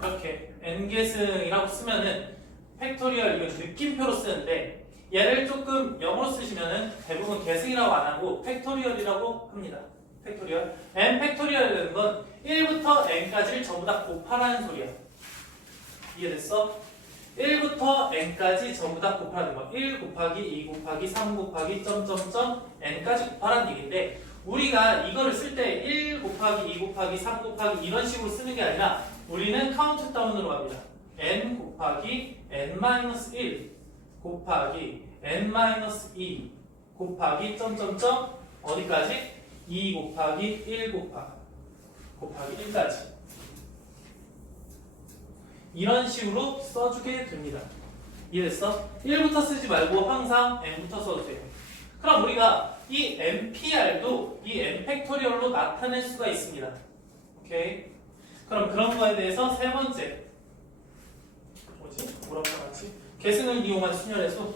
이렇게 n계승이라고 쓰면은 팩토리얼 이거 느낌표로 쓰는데 얘를 조금 영어로 쓰시면은 대부분 계승이라고 안 하고 팩토리얼이라고 합니다. 팩토리얼. n 팩토리얼이라는 건 1부터 n까지를 전부 다 곱하라는 소리야. 이해됐어? 1부터 n까지 전부 다 곱하라는 거. 1 곱하기 2 곱하기 3 곱하기 점점점 n까지 곱하라는 얘기인데 우리가 이거를 쓸 때 1 곱하기 2 곱하기 3 곱하기 이런 식으로 쓰는 게 아니라 우리는 카운트 다운으로 갑니다. n 곱하기 n-1 곱하기 n-2 곱하기 점점점 어디까지? 2 곱하기 1 곱하기 1까지 이런 식으로 써주게 됩니다. 이해됐어? 1부터 쓰지 말고 항상 n부터 써도 돼요. 그럼 우리가 이 npr도 이 n팩토리얼로 나타낼 수가 있습니다. 오케이? 그럼 그런 거에 대해서 세 번째 뭐라고 하지? 계승을 이용한 순열해수.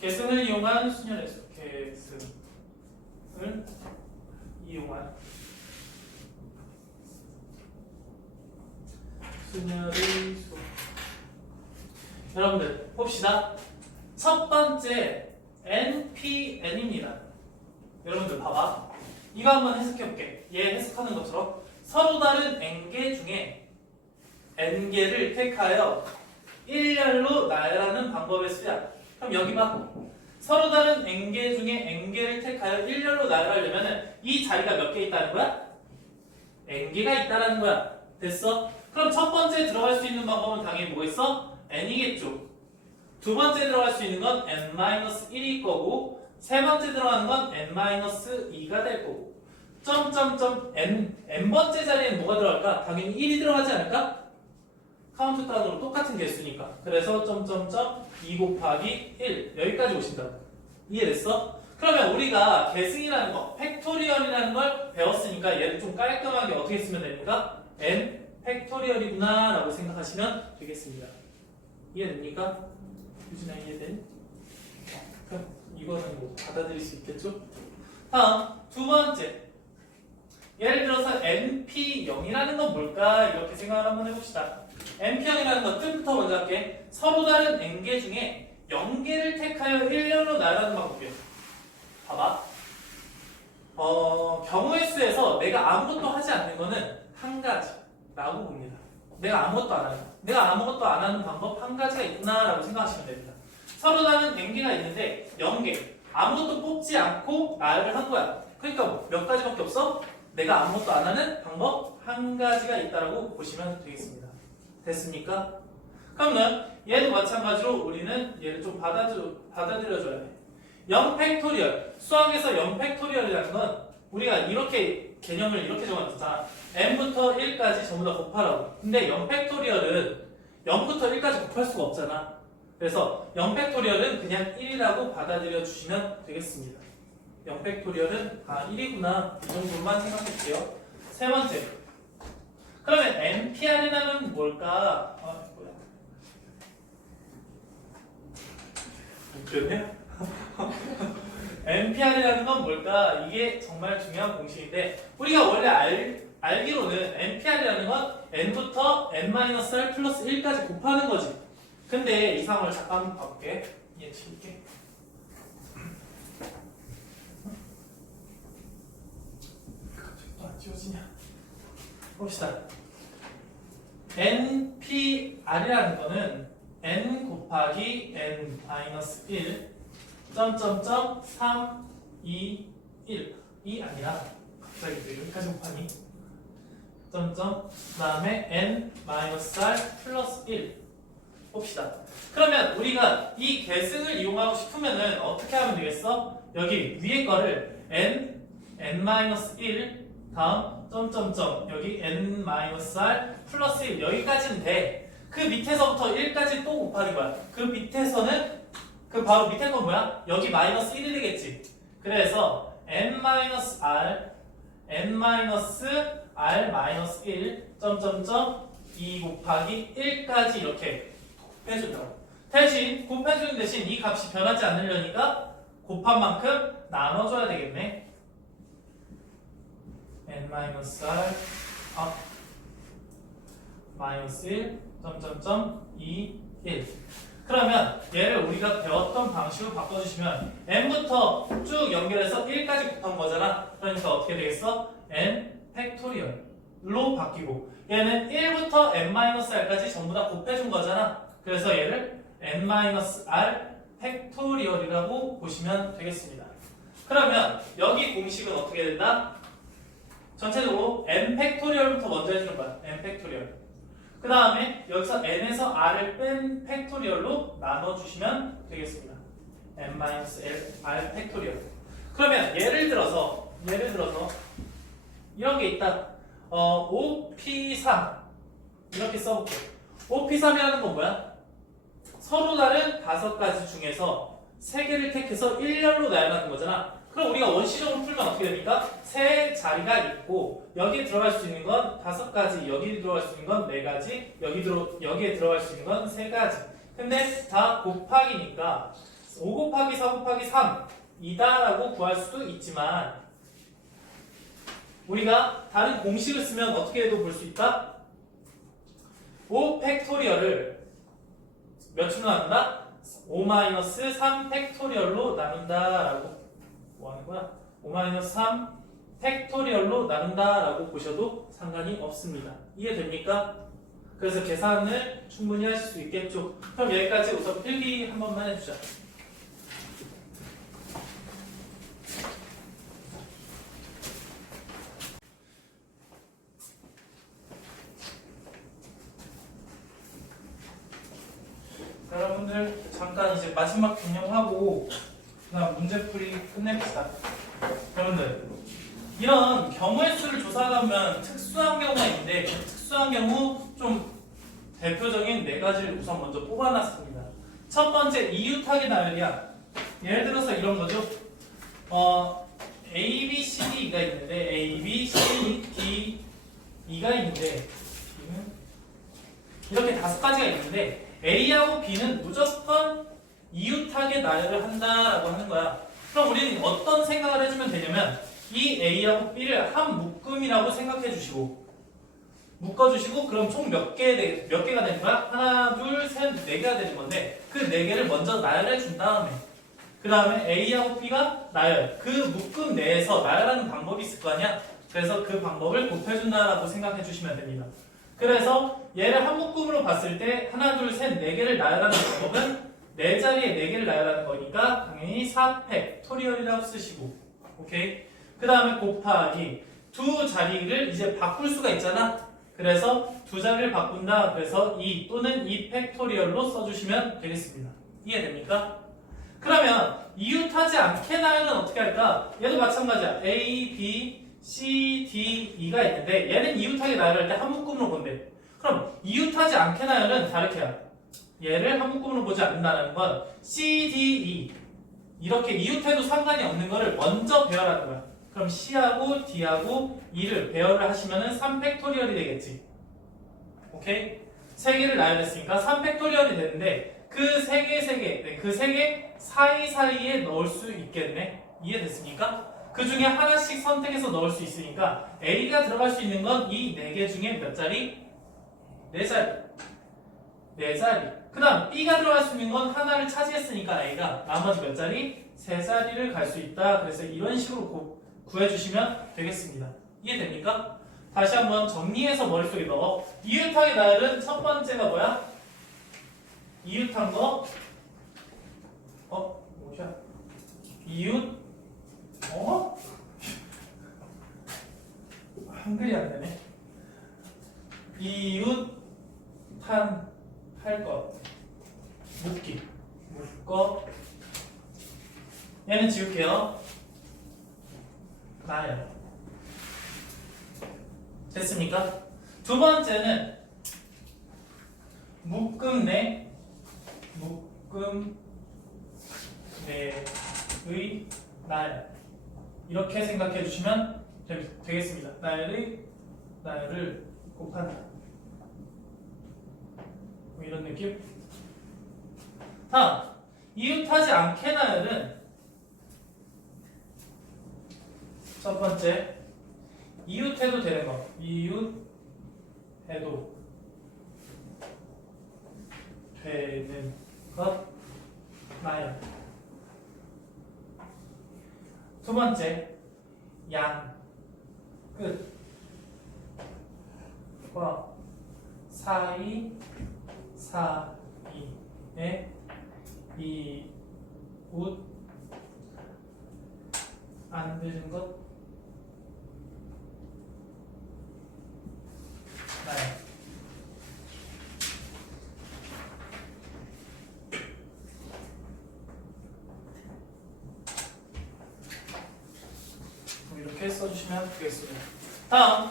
계승을 이용한 순열해수. 계승을 이용한 순열의수. 여러분들 봅시다. 첫 번째 npn입니다. 여러분들 봐봐. 이거 한번 해석해볼게. 얘 해석하는 것처럼 서로 다른 n개 중에 n개를 택하여 일렬로 나열하는 방법의 수야. 그럼 여기 봐. 서로 다른 n개 중에 n개를 택하여 일렬로 나열하려면 이 자리가 몇 개 있다는 거야? n개가 있다는 거야. 됐어? 그럼 첫 번째 들어갈 수 있는 방법은 당연히 뭐 있어? n이겠죠. 두 번째 들어갈 수 있는 건 n-1일 거고 세 번째 들어가는 건 n-2가 될 거고 점점점 n번째 자리에는 뭐가 들어갈까? 당연히 1이 들어가지 않을까? 카운트 다운으로 똑같은 개수니까. 그래서 점점점 2 곱하기 1 여기까지 오신다고. 이해됐어? 그러면 우리가 계승이라는 거, 팩토리얼이라는 걸 배웠으니까 얘를 좀 깔끔하게 어떻게 쓰면 됩니까? n 팩토리얼이구나 라고 생각하시면 되겠습니다. 이해됩니까? 유진아 이해된? 그럼 이거는 뭐 받아들일 수 있겠죠? 다음 두 번째 예를 들어서 np0이라는 건 뭘까? 이렇게 생각을 한번 해봅시다. np0이라는 건 뜻부터 먼저 할게. 서로 다른 n개 중에 0개를 택하여 일렬로 나열하는 방법이에요. 봐봐. 경우의 수에서 내가 아무것도 하지 않는 거는 한 가지라고 봅니다. 내가 아무것도 안 하는 거. 내가 아무것도 안 하는 방법 한 가지가 있구나라고 생각하시면 됩니다. 서로 다른 n개가 있는데 0개 아무것도 뽑지 않고 나열을 한 거야. 그러니까 뭐 몇 가지밖에 없어? 내가 아무것도 안 하는 방법 한 가지가 있다라고 보시면 되겠습니다. 됐습니까? 그러면 얘도 마찬가지로 우리는 얘를 좀 받아들여줘야 돼. 0팩토리얼. 수학에서 0팩토리얼이라는 건 우리가 이렇게 개념을 이렇게 정해놨잖아. n부터 1까지 전부 다 곱하라고. 근데 0팩토리얼은 0부터 1까지 곱할 수가 없잖아. 그래서 0팩토리얼은 그냥 1이라고 받아들여 주시면 되겠습니다. 0팩토리얼은 1이구나 이 정도만 생각할게요. 세 번째. 그러면 npr이라는 뭘까? 뭐야? 웃겼네? npr이라는 건 뭘까? 이게 정말 중요한 공식인데 우리가 원래 알기로는 npr이라는 건 n부터 n-r 플러스 1까지 곱하는 거지. 근데 이 상황을 잠깐 한번 봐볼게. 얘 지울게. 갑자기 또 안 지워지냐? 봅시다. npr이라는 거는 n 곱하기 n-1 점점점 3, 2, 1이 아니라 갑자기 왜 여기까지 곱하니? 점점 그 다음에 n-r 플러스 1 봅시다. 그러면 우리가 이 계승을 이용하고 싶으면은 어떻게 하면 되겠어? 여기 위에 거를 n-1 다음 점점점 여기 n-r 플러스 1 여기까지는 돼. 그 밑에서부터 1까지 또 곱하는 거야. 그 밑에서는 그 바로 밑에 건 뭐야? 여기 마이너스 1이 되겠지. 그래서 n-r n-r-1 점점점 2 곱하기 1까지 이렇게 곱해준다고. 대신 곱해주는 대신 이 값이 변하지 않으려니까 곱한 만큼 나눠줘야 되겠네. n-r 마이너스 1 점점점 2 1. 그러면 얘를 우리가 배웠던 방식으로 바꿔주시면 n부터 쭉 연결해서 1까지 곱한 거잖아. 그러니까 어떻게 되겠어? n 팩토리얼로 바뀌고 얘는 1부터 n-r까지 전부 다 곱해준 거잖아. 그래서 얘를 n-r 팩토리얼이라고 보시면 되겠습니다. 그러면 여기 공식은 어떻게 된다? 전체적으로 n 팩토리얼부터 먼저 해주는 거야. n 팩토리얼. 그 다음에 여기서 n에서 r을 뺀 팩토리얼로 나눠주시면 되겠습니다. n-r 팩토리얼. 그러면 예를 들어서 이런 게 있다. OP3 이렇게 써볼게. OP3이라는 건 뭐야? 서로 다른 5가지 중에서 3개를 택해서 일렬로 나열하는 거잖아. 그럼 우리가 원시적으로 풀면 어떻게 됩니까? 세 자리가 있고 여기에 들어갈 수 있는 건 5가지, 여기에 들어갈 수 있는 건 4가지, 여기에 들어갈 수 있는 건 3가지. 근데 다 곱하기니까 5 곱하기 4 곱하기 3 이다라고 구할 수도 있지만 우리가 다른 공식을 쓰면 어떻게 해도 볼 수 있다? 5 팩토리얼을 몇 줄로 나눈다? 5-3 팩토리얼로 나눈다라고 뭐 하는 거야? 5-3 팩토리얼로 나눈다라고 보셔도 상관이 없습니다. 이해됩니까? 그래서 계산을 충분히 하실 수 있겠죠. 그럼 여기까지 우선 필기 한 번만 해주자. 여러분들 잠깐 이제 마지막 개념하고 그다음 문제풀이 끝냅시다. 여러분들 이런 경우의 수를 조사하다 보면 특수한 경우가 있는데 그 특수한 경우 좀 대표적인 4가지를 우선 먼저 뽑아놨습니다. 첫 번째 이웃하게 나열이야. 예를 들어서 이런 거죠. A, B, C, D가 있는데 A, B, C, D, E가 있는데 이렇게 5가지가 있는데 A하고 B는 무조건 이웃하게 나열을 한다라고 하는 거야. 그럼 우리는 어떤 생각을 해주면 되냐면 이 A하고 B를 한 묶음이라고 생각해 주시고 묶어주시고 그럼 총 몇 개가 되는 거야? 하나, 둘, 셋, 4개가 되는 건데 그 4개를 먼저 나열해 준 다음에 그 다음에 A하고 B가 나열 그 묶음 내에서 나열하는 방법이 있을 거 아니야? 그래서 그 방법을 곱해준다라고 생각해 주시면 됩니다. 그래서 얘를 한 묶음으로 봤을 때 하나, 둘, 셋, 4개를 나열하는 방법은 4자리에 4개를 나열하는 거니까 당연히 4팩토리얼이라고 쓰시고 오케이? 그 다음에 곱하기 두 자리를 이제 바꿀 수가 있잖아. 그래서 두 자리를 바꾼다. 그래서 2 또는 2 팩토리얼로 써주시면 되겠습니다. 이해됩니까? 그러면 이웃하지 않게 나열은 어떻게 할까? 얘도 마찬가지야. A, B, C, D, E가 있는데 얘는 이웃하게 나열할 때 한 묶음으로 본대. 그럼 이웃하지 않게 나열은 다르게 해요. 얘를 한 묶음으로 보지 않는다는 건 C, D, E 이렇게 이웃해도 상관이 없는 거를 먼저 배열하는 거야. 그럼 C하고 D하고 E를 배열을 하시면은 3팩토리얼이 되겠지. 오케이? 3개를 나열했으니까 3팩토리얼이 되는데 그 3개, 그 3개 사이사이에 넣을 수 있겠네. 이해됐습니까? 그 중에 하나씩 선택해서 넣을 수 있으니까 A가 들어갈 수 있는 건 이 4개 중에 몇 자리? 4자리. 4자리. 그 다음 B가 들어갈 수 있는 건 하나를 차지했으니까 A가 나머지 몇 자리? 3자리를 갈 수 있다. 그래서 이런 식으로 구해주시면 되겠습니다. 이해됩니까? 다시 한번 정리해서 머릿속에 넣어. 이웃하게 나열은 첫 번째가 뭐야? 이웃한 거 뭐야? 이웃 한글이 안 되네. 이웃한 할 것. 묶기. 묶어. 얘는 지울게요. 나요. 됐습니까? 두 번째는 묶음 내의 나열. 이렇게 생각해 주시면 되겠습니다. 나열을 곱한다. 뭐 이런 느낌? 다음, 이웃하지 않게 나열은 첫 번째, 이웃해도 되는 거. 이웃해도 되는 것 나열. 두 번째, 양 끝과 사이에 이웃 안 되는 것 나열. 이렇게 써주시면 되겠습니다. 다음,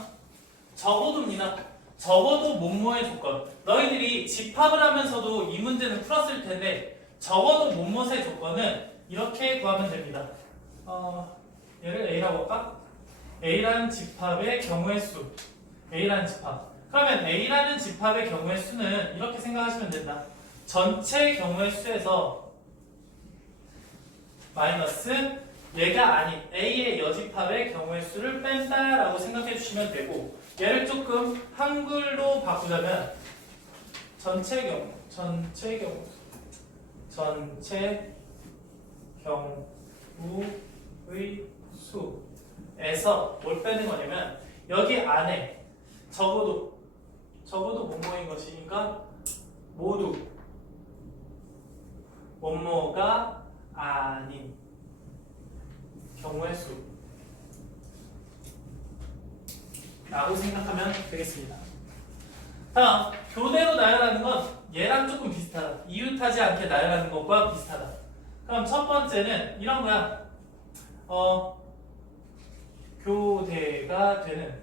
적어도입니다. 적어도 뭐뭐의 조건. 너희들이 집합을 하면서도 이 문제는 풀었을 텐데 적어도 뭐뭐의 조건은 이렇게 구하면 됩니다. 얘를 A라고 할까? A라는 집합의 경우의 수. A라는 집합. 그러면 A라는 집합의 경우의 수는 이렇게 생각하시면 된다. 전체 경우의 수에서 마이너스 얘가 아닌 A의 여집합의 경우의 수를 뺀다라고 생각해 주시면 되고, 얘를 조금 한글로 바꾸자면 전체 경우의 수에서 뭘 빼는 거냐면 여기 안에 적어도 뭐뭐인 것이니까 모두 뭐뭐가 아닌 경우의 수 라고 생각하면 되겠습니다. 다음, 교대로 나열하는 건 얘랑 조금 비슷하다. 이웃하지 않게 나열하는 것과 비슷하다. 그럼 첫 번째는 이런 거야. 교대가 되는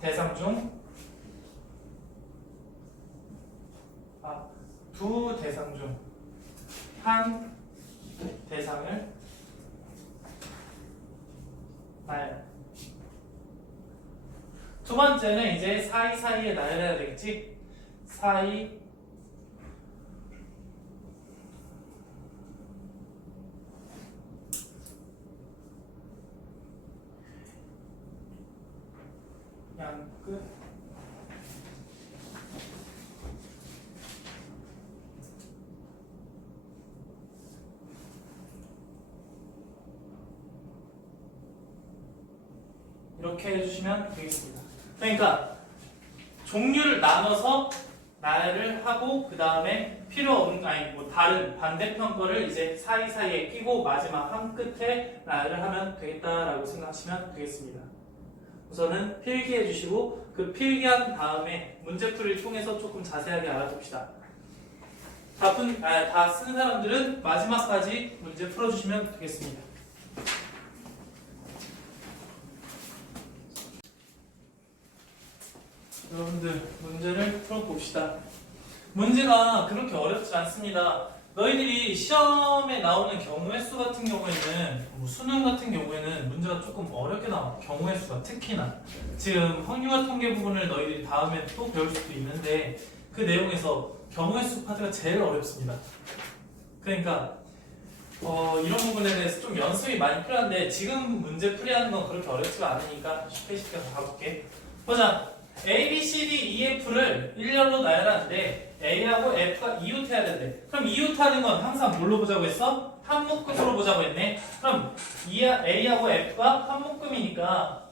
대상 중 두 대상 중 한 대상을 나열. 두 번째는 이제 사이사이에 나열해야 되겠지? 사이 양끝 이렇게 해주시면 되겠습니다. 그러니까 종류를 나눠서 나열을 하고 그 다음에 필요 없는 뭐 다른 반대편 거를 이제 사이사이에 끼고 마지막 한 끝에 나열을 하면 되겠다라고 생각하시면 되겠습니다. 우선은 필기해 주시고 그 필기한 다음에 문제풀이를 통해서 조금 자세하게 알아둡시다. 다 쓴 사람들은 마지막까지 문제 풀어주시면 되겠습니다. 여러분들 문제를 풀어봅시다. 문제가 그렇게 어렵지 않습니다. 너희들이 시험에 나오는 경우의 수 같은 경우에는 수능 같은 경우에는 문제가 조금 어렵게 나와. 경우의 수가 특히나 지금 확률과 통계 부분을 너희들이 다음에 또 배울 수도 있는데 그 내용에서 경우의 수 파트가 제일 어렵습니다. 그러니까 이런 부분에 대해서 좀 연습이 많이 필요한데 지금 문제 풀이하는 건 그렇게 어렵지가 않으니까 쉽게 가볼게. 보자. A, B, C, D, E, F를 일렬로 나열하는데 A하고 F가 이웃해야 된대. 그럼 이웃하는 건 항상 뭘로 보자고 했어? 한 묶음으로 보자고 했네. 그럼 A하고 F가 한 묶음이니까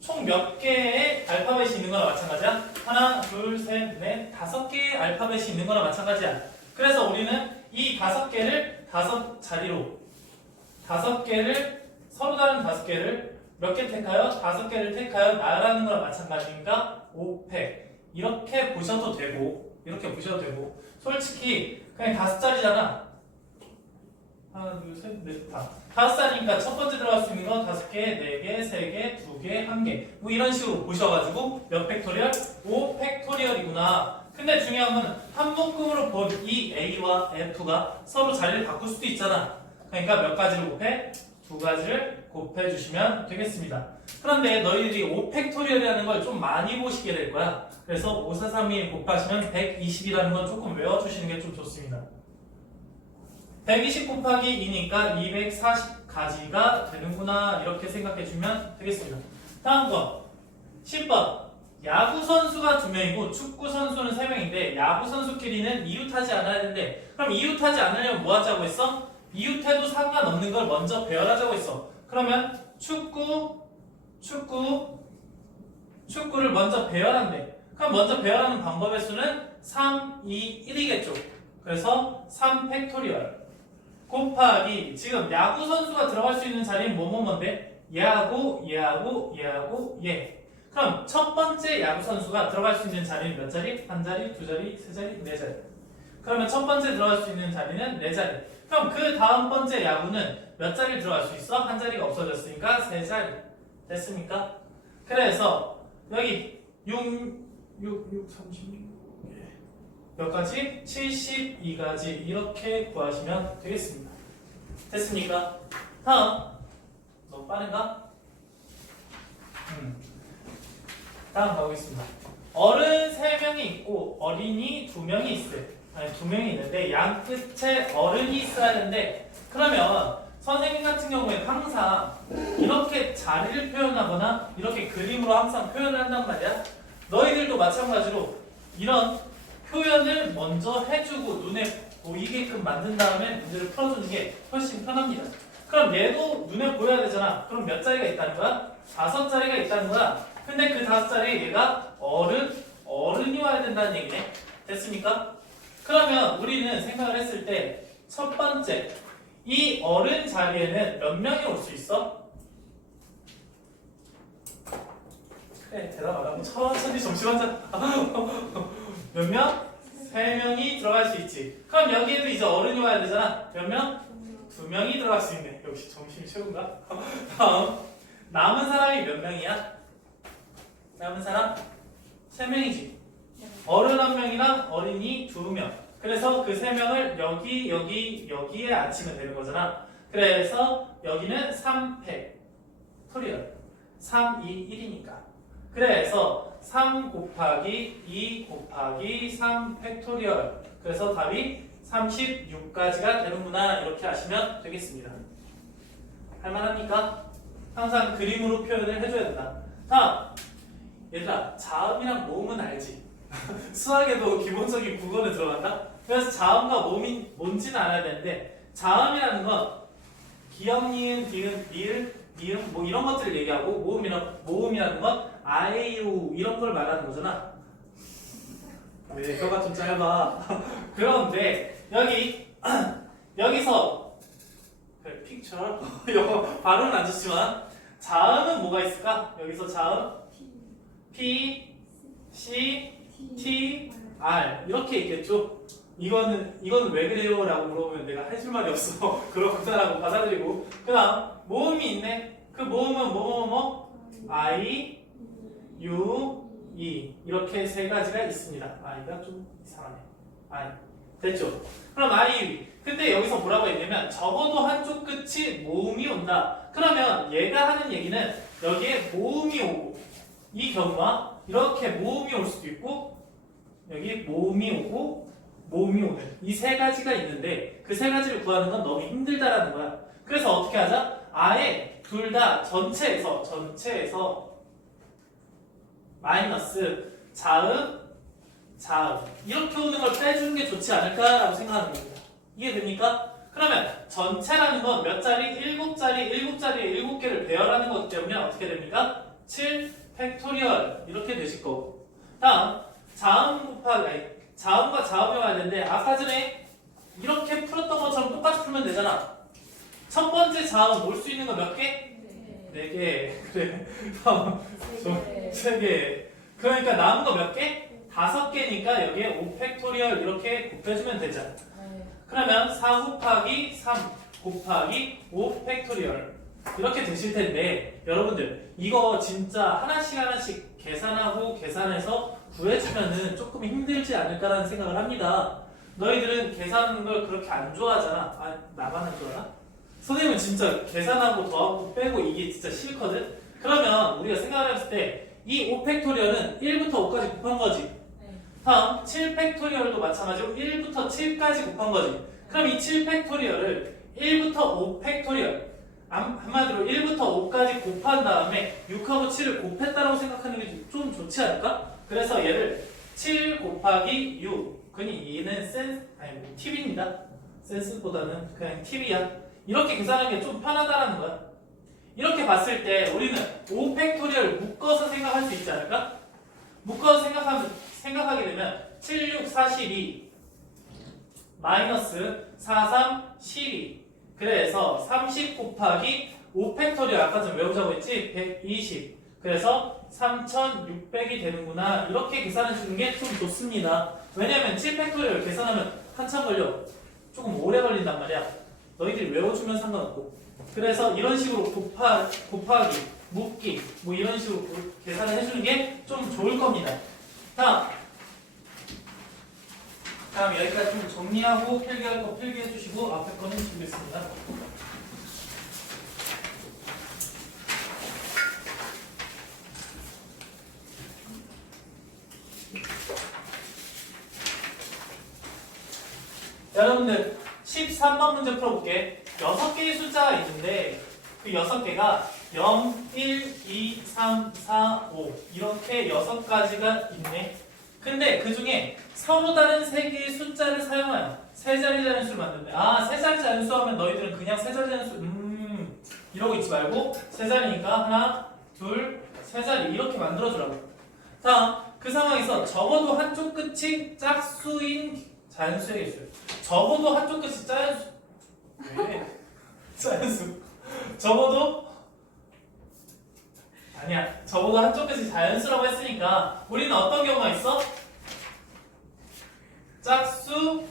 총 몇 개의 알파벳이 있는 거나 마찬가지야? 하나, 둘, 셋, 넷, 5개의 알파벳이 있는 거나 마찬가지야. 그래서 우리는 이 5개를 5자리로 5개를 서로 다른 5개를 몇 개 택하여? 5개를 택하여 나열하는 거랑 마찬가지니까 5팩 이렇게 보셔도 되고, 이렇게 보셔도 되고 솔직히 그냥 5자리잖아. 하나, 둘, 셋, 넷, 다. 5자리니까 첫 번째 들어갈 수 있는 건 5개, 4개, 3개, 2개, 1개. 뭐 이런 식으로 보셔가지고 몇 팩토리얼? 5 팩토리얼이구나. 근데 중요한 건 한 묶음으로 본 이 A와 F가 서로 자리를 바꿀 수도 있잖아. 그러니까 몇 가지를 곱해? 2가지를 곱해주시면 되겠습니다. 그런데 너희들이 5 팩토리얼이라는 걸 좀 많이 보시게 될 거야. 그래서 5, 4, 3, 2 곱하시면 120이라는 건 조금 외워주시는 게 좀 좋습니다. 120 곱하기 2니까 240가지가 되는구나 이렇게 생각해주면 되겠습니다. 다음 거 10번 야구 선수가 2명이고 축구 선수는 3명인데 야구 선수끼리는 이웃하지 않아야 되는데 그럼 이웃하지 않으려면 뭐 하자고 했어? 이웃해도 상관없는 걸 먼저 배열하자고 했어. 그러면 축구를 먼저 배열한대. 그럼 먼저 배열하는 방법의 수는 3, 2, 1이겠죠. 그래서 3 팩토리얼 곱하기 지금 야구 선수가 들어갈 수 있는 자리는 뭐뭐뭔데? 얘하고 얘. 그럼 첫 번째 야구 선수가 들어갈 수 있는 자리는 몇 자리? 한 자리, 두 자리, 세 자리, 네 자리. 그러면 첫 번째 들어갈 수 있는 자리는 네 자리. 그럼 그 다음 번째 야구는 몇 자리 들어갈 수 있어? 한 자리가 없어졌으니까 세 자리. 됐습니까? 그래서 여기 36 몇 가지? 72가지 이렇게 구하시면 되겠습니다. 됐습니까? 다음 너무 빠른가? 다음 가보겠습니다. 어른 3명이 있고 어린이 2명이 있어요. 아니 2명이 있는데 양 끝에 어른이 있어야 하는데 그러면 선생님 같은 경우에 항상 이렇게 자리를 표현하거나 이렇게 그림으로 항상 표현을 한단 말이야. 너희들도 마찬가지로 이런 표현을 먼저 해주고 눈에 보이게끔 만든 다음에 문제를 풀어주는 게 훨씬 편합니다. 그럼 얘도 눈에 보여야 되잖아. 그럼 몇 자리가 있다는 거야? 5자리가 있다는 거야. 근데 그 5자리에 얘가 어른이 와야 된다는 얘기네. 됐습니까? 그러면 우리는 생각을 했을 때 첫 번째 이 어른 자리에는 몇 명이 올 수 있어? 그래 대답 안 하고 천천히 점심 한잔 몇 명? 3명이 들어갈 수 있지. 그럼 여기에도 이제 어른이 와야 되잖아. 몇 명? 2명이 들어갈 수 있네. 역시 점심이 최고인가? 다음 남은 사람이 몇 명이야? 남은 사람? 3명이지. 어른 1명이랑 어린이 2명. 그래서 그 3명을 여기에 앉히면 되는 거잖아. 그래서 여기는 3팩토리얼 3, 2, 1이니까. 그래서 3 곱하기 2 곱하기 3 팩토리얼. 그래서 답이 36가지가 되는구나. 이렇게 하시면 되겠습니다. 할만합니까? 항상 그림으로 표현을 해줘야 된다. 다음 얘들아 자음이랑 모음은 알지? 수학에도 기본적인 국어는 들어간다? 그래서 자음과 모음이 뭔지는 알아야 되는데 자음이라는 건 기역, 니은, 디귿, 리을, 뭐 이런 것들을 얘기하고 모음이라는 건 아에이오 이런 걸 말하는 거잖아. 왜 혀가 좀 짧아. 그런데 여기서 그래, 픽처 이거 발음은 안 좋지만 자음은 뭐가 있을까? 여기서 자음 P, C, T, R 이렇게 있겠죠? 이거는 왜 그래요? 라고 물어보면 내가 해줄 말이 없어. 그렇구나라고 받아들이고 그 다음 모음이 있네. 그 모음은 I, U, E 이렇게 3가지가 있습니다. I가 좀 이상하네. I 됐죠? 그럼 I, U, E 근데 여기서 뭐라고 했냐면 적어도 한쪽 끝이 모음이 온다. 그러면 얘가 하는 얘기는 여기에 모음이 오고 이 경우와 이렇게 모음이 올 수도 있고 여기 모음이 오고 모음이 오는 이 3가지가 있는데 그 3가지를 구하는 건 너무 힘들다라는 거야. 그래서 어떻게 하자? 아예 둘 다 전체에서 마이너스 자음 이렇게 오는 걸 빼주는 게 좋지 않을까라고 생각하는 겁니다. 이해됩니까? 그러면 전체라는 건 몇 자리? 7자리에 7개를 배열하는 거기 때문에 어떻게 됩니까? 7 팩토리얼 이렇게 되실 거고 다음 자음과 자음이 와야 되는데 아까 전에 이렇게 풀었던 것처럼 똑같이 풀면 되잖아. 첫 번째 자음 올 수 있는 거 몇 개? 4개. 그래. 다음 3개. 그러니까 남은 거 몇 개? 5개니까 여기에 5팩토리얼 이렇게 곱해주면 되죠. 네. 그러면 4 곱하기 3 곱하기 5 팩토리얼 이렇게 되실 텐데 여러분들 이거 진짜 하나씩 하나씩 계산하고 계산해서 구해주면은 조금 힘들지 않을까라는 생각을 합니다. 너희들은 계산하는 걸 그렇게 안 좋아하잖아. 아, 나만 안 좋아하나? 선생님은 진짜 계산하고 더하고 빼고 이게 진짜 싫거든? 그러면 우리가 생각을 해봤을 때 이 5 팩토리얼은 1부터 5까지 곱한 거지. 네. 다음 7 팩토리얼도 마찬가지로 1부터 7까지 곱한 거지. 그럼 이 7 팩토리얼을 1부터 5 팩토리얼 한마디로 1부터 5까지 곱한 다음에 6하고 7을 곱했다라고 생각하는 게 좀 좋지 않을까? 그래서 얘를 7 곱하기 6 그니 얘는 팁입니다. 센스보다는 그냥 팁이야. 이렇게 계산하는 게 좀 편하다라는 거야. 이렇게 봤을 때 우리는 5 팩토리얼 묶어서 생각할 수 있지 않을까? 묶어서 생각하게 되면 7, 6, 42 마이너스 4, 3, 12 그래서 30 곱하기 5 팩토리얼 아까 좀 외우자고 했지? 120 그래서 3600이 되는구나 이렇게 계산해 주는 게 좀 좋습니다. 왜냐면 7 팩토리얼 계산하면 한참 걸려. 조금 오래 걸린단 말이야. 너희들이 외워주면 상관없고 그래서 이런 식으로 곱하기, 묶기 뭐 이런 식으로 계산을 해주는 게 좀 좋을 겁니다. 다음 여기까지 좀 정리하고 필기할 거 필기해 주시고 앞에 거는 주겠습니다. 여러분들 13번 문제 풀어볼게. 6개의 숫자가 있는데 그 6개가 0, 1, 2, 3, 4, 5 이렇게 6가지가 있네. 근데 그 중에 서로 다른 3개의 숫자를 사용하여 세 자리 자연수를 만든대. 아, 세 자리 자연수 하면 너희들은 그냥 세 자리 자연수 이러고 있지 말고 세 자리니까 하나, 둘, 세 자리 이렇게 만들어주라고. 다음 그 상황에서 적어도 한쪽 끝이 짝수인 자연수의 개수. 적어도 한쪽 끝이 자연수. 왜? 자연수. 적어도 아니야. 적어도 한쪽 끝이 자연수라고 했으니까 우리는 어떤 경우가 있어? 짝수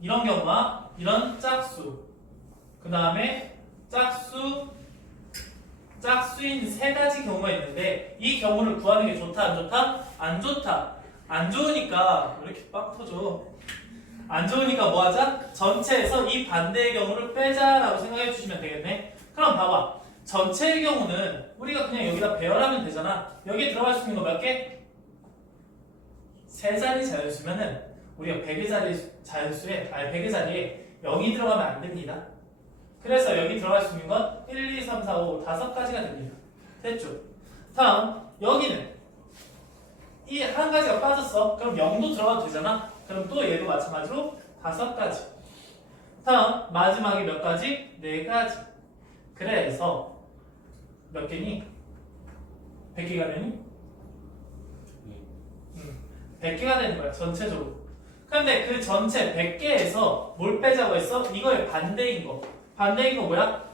이런 경우와 이런 짝수. 그 다음에 짝수인 세 가지 경우가 있는데 이 경우를 구하는 게 좋다 안 좋다? 안 좋다. 안 좋으니까 왜 이렇게 빵 터져? 안 좋으니까 뭐 하자? 전체에서 이 반대의 경우를 빼자라고 생각해 주시면 되겠네. 그럼 봐봐. 전체의 경우는 우리가 그냥 여기다 배열하면 되잖아. 여기에 들어갈 수 있는 거 몇 개? 세 자리 자연수면은 우리가 100의 자리 100의 자리에 0이 들어가면 안 됩니다. 그래서 여기 들어갈 수 있는 건 1, 2, 3, 4, 5 5가지가 됩니다. 됐죠? 다음 여기는 이 한 가지가 빠졌어. 그럼 0도 들어가도 되잖아. 그럼 또 얘도 마찬가지로 5가지. 다음 마지막에 몇 가지? 4가지. 그래서 몇 개니? 100개가 되니? 100개가 되는 거야 전체적으로. 그런데 그 전체 100개에서 뭘 빼자고 했어? 이거의 반대인 거. 반대인 거 뭐야?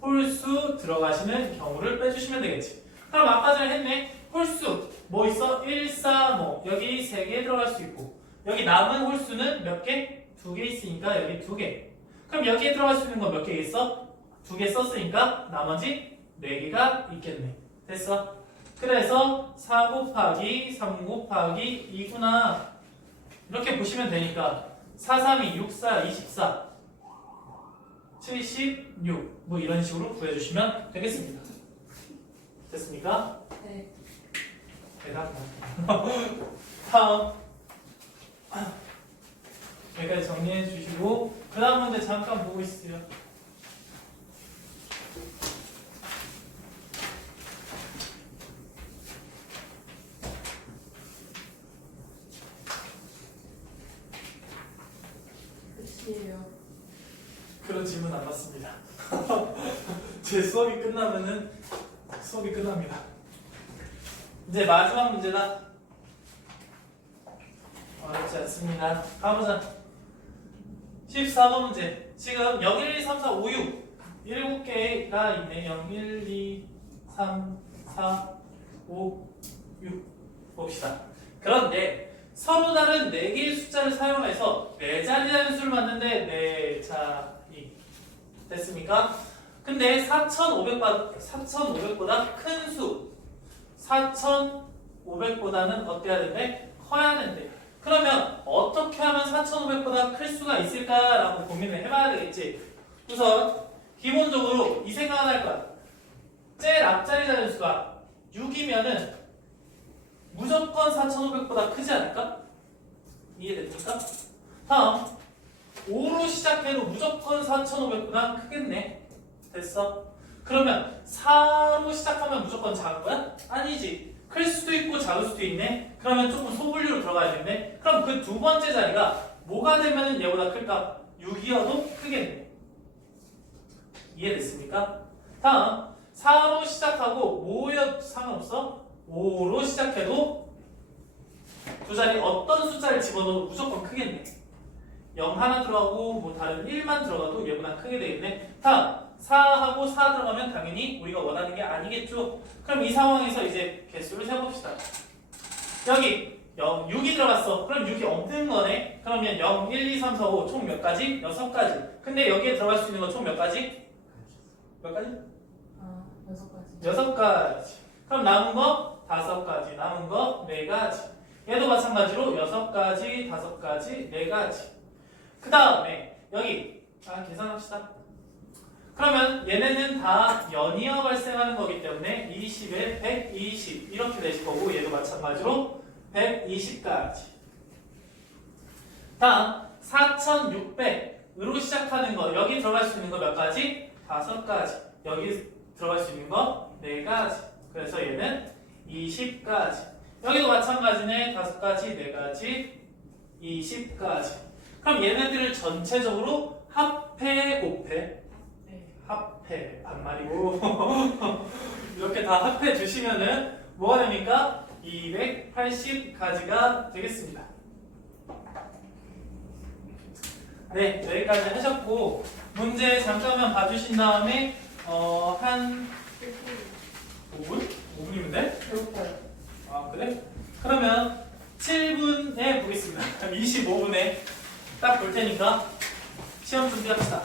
홀수 들어가시는 경우를 빼주시면 되겠지. 그럼 아까 전에 했네. 홀수 뭐 있어? 1, 4, 뭐 여기 3개 들어갈 수 있고 여기 남은 홀수는 몇 개? 2개 있으니까 여기 2개. 그럼 여기에 들어갈 수 있는 건 몇 개 있어? 2개 썼으니까 나머지 4개가 있겠네. 됐어? 그래서 4 곱하기 3 곱하기 2구나 이렇게 보시면 되니까 4, 3이 6, 4, 24 76 뭐 이런 식으로 구해주시면 되겠습니다. 됐습니까? 네. 대답다. 다음 여기까지 정리해 주시고 그 다음 문제 잠깐 보고 있어요. 끝이에요. 그런 질문 안 받습니다. 제 수업이 끝나면은 수업이 끝납니다. 이제 마지막 문제다. 어렵지 않습니다. 가보자. 14번 문제. 지금 0, 1, 2, 3, 4, 5, 6 7개가 있네. 0, 1, 2, 3, 4, 5, 6 봅시다. 그런데 서로 다른 4개의 숫자를 사용해서 4자리 단수를 만드는데 4자리 됐습니까? 근데 4,500보다 큰 수 4,500보다는 어때야 된대? 커야 된대. 그러면 어떻게 하면 4,500보다 클 수가 있을까라고 고민을 해봐야 되겠지. 우선 기본적으로 이 생각을 할 거야. 제일 앞자리 단수가 6이면은 무조건 4,500보다 크지 않을까? 이해됩니까? 다음 5로 시작해도 무조건 4,500보다 크겠네. 됐어? 그러면 4로 시작하면 무조건 작은 거야? 아니지. 클 수도 있고 작을 수도 있네. 그러면 조금 소분류로 들어가야겠네. 그럼 그 두 번째 자리가 뭐가 되면 얘보다 클까? 6이어도 크겠네. 이해됐습니까? 다음 4로 시작하고 5여 상관없어? 5로 시작해도 두 자리 어떤 숫자를 집어넣어도 무조건 크겠네. 0 하나 들어가고 뭐 다른 1만 들어가도 얘보다 크게 되겠네. 다음 4하고 4 들어가면 당연히 우리가 원하는 게 아니겠죠. 그럼 이 상황에서 이제 개수를 세봅시다. 여기 6이 들어갔어. 그럼 6이 없는 거네. 그러면 0, 1, 2, 3, 4, 5 총 몇 가지? 6가지. 근데 여기에 들어갈 수 있는 건 총 몇 가지? 몇 가지? 6가지. 6가지. 그럼 남은 거 5가지. 남은 거 4가지. 얘도 마찬가지로 6가지, 5가지, 4가지. 그 다음에 여기 계산합시다. 그러면 얘네는 다 연이어 발생하는 거기 때문에 20에 120 이렇게 되실 거고 얘도 마찬가지로 120까지. 다음 4600으로 시작하는 거 여기 들어갈 수 있는 거 몇 가지? 5가지. 여기 들어갈 수 있는 거 4가지. 그래서 얘는 20까지. 여기도 마찬가지네. 5가지, 4가지, 20까지. 그럼 얘네들을 전체적으로 합해 곱해. 합해 반말이고 이렇게 다 합해 주시면은 뭐가 됩니까? 280가지가 되겠습니다. 네, 여기까지 하셨고 문제 잠깐만 봐주신 다음에 한 5분? 5분이면 돼? 배고파요. 아 그래? 그러면 7분에 보겠습니다. 25분에 딱 볼 테니까 시험 준비합시다.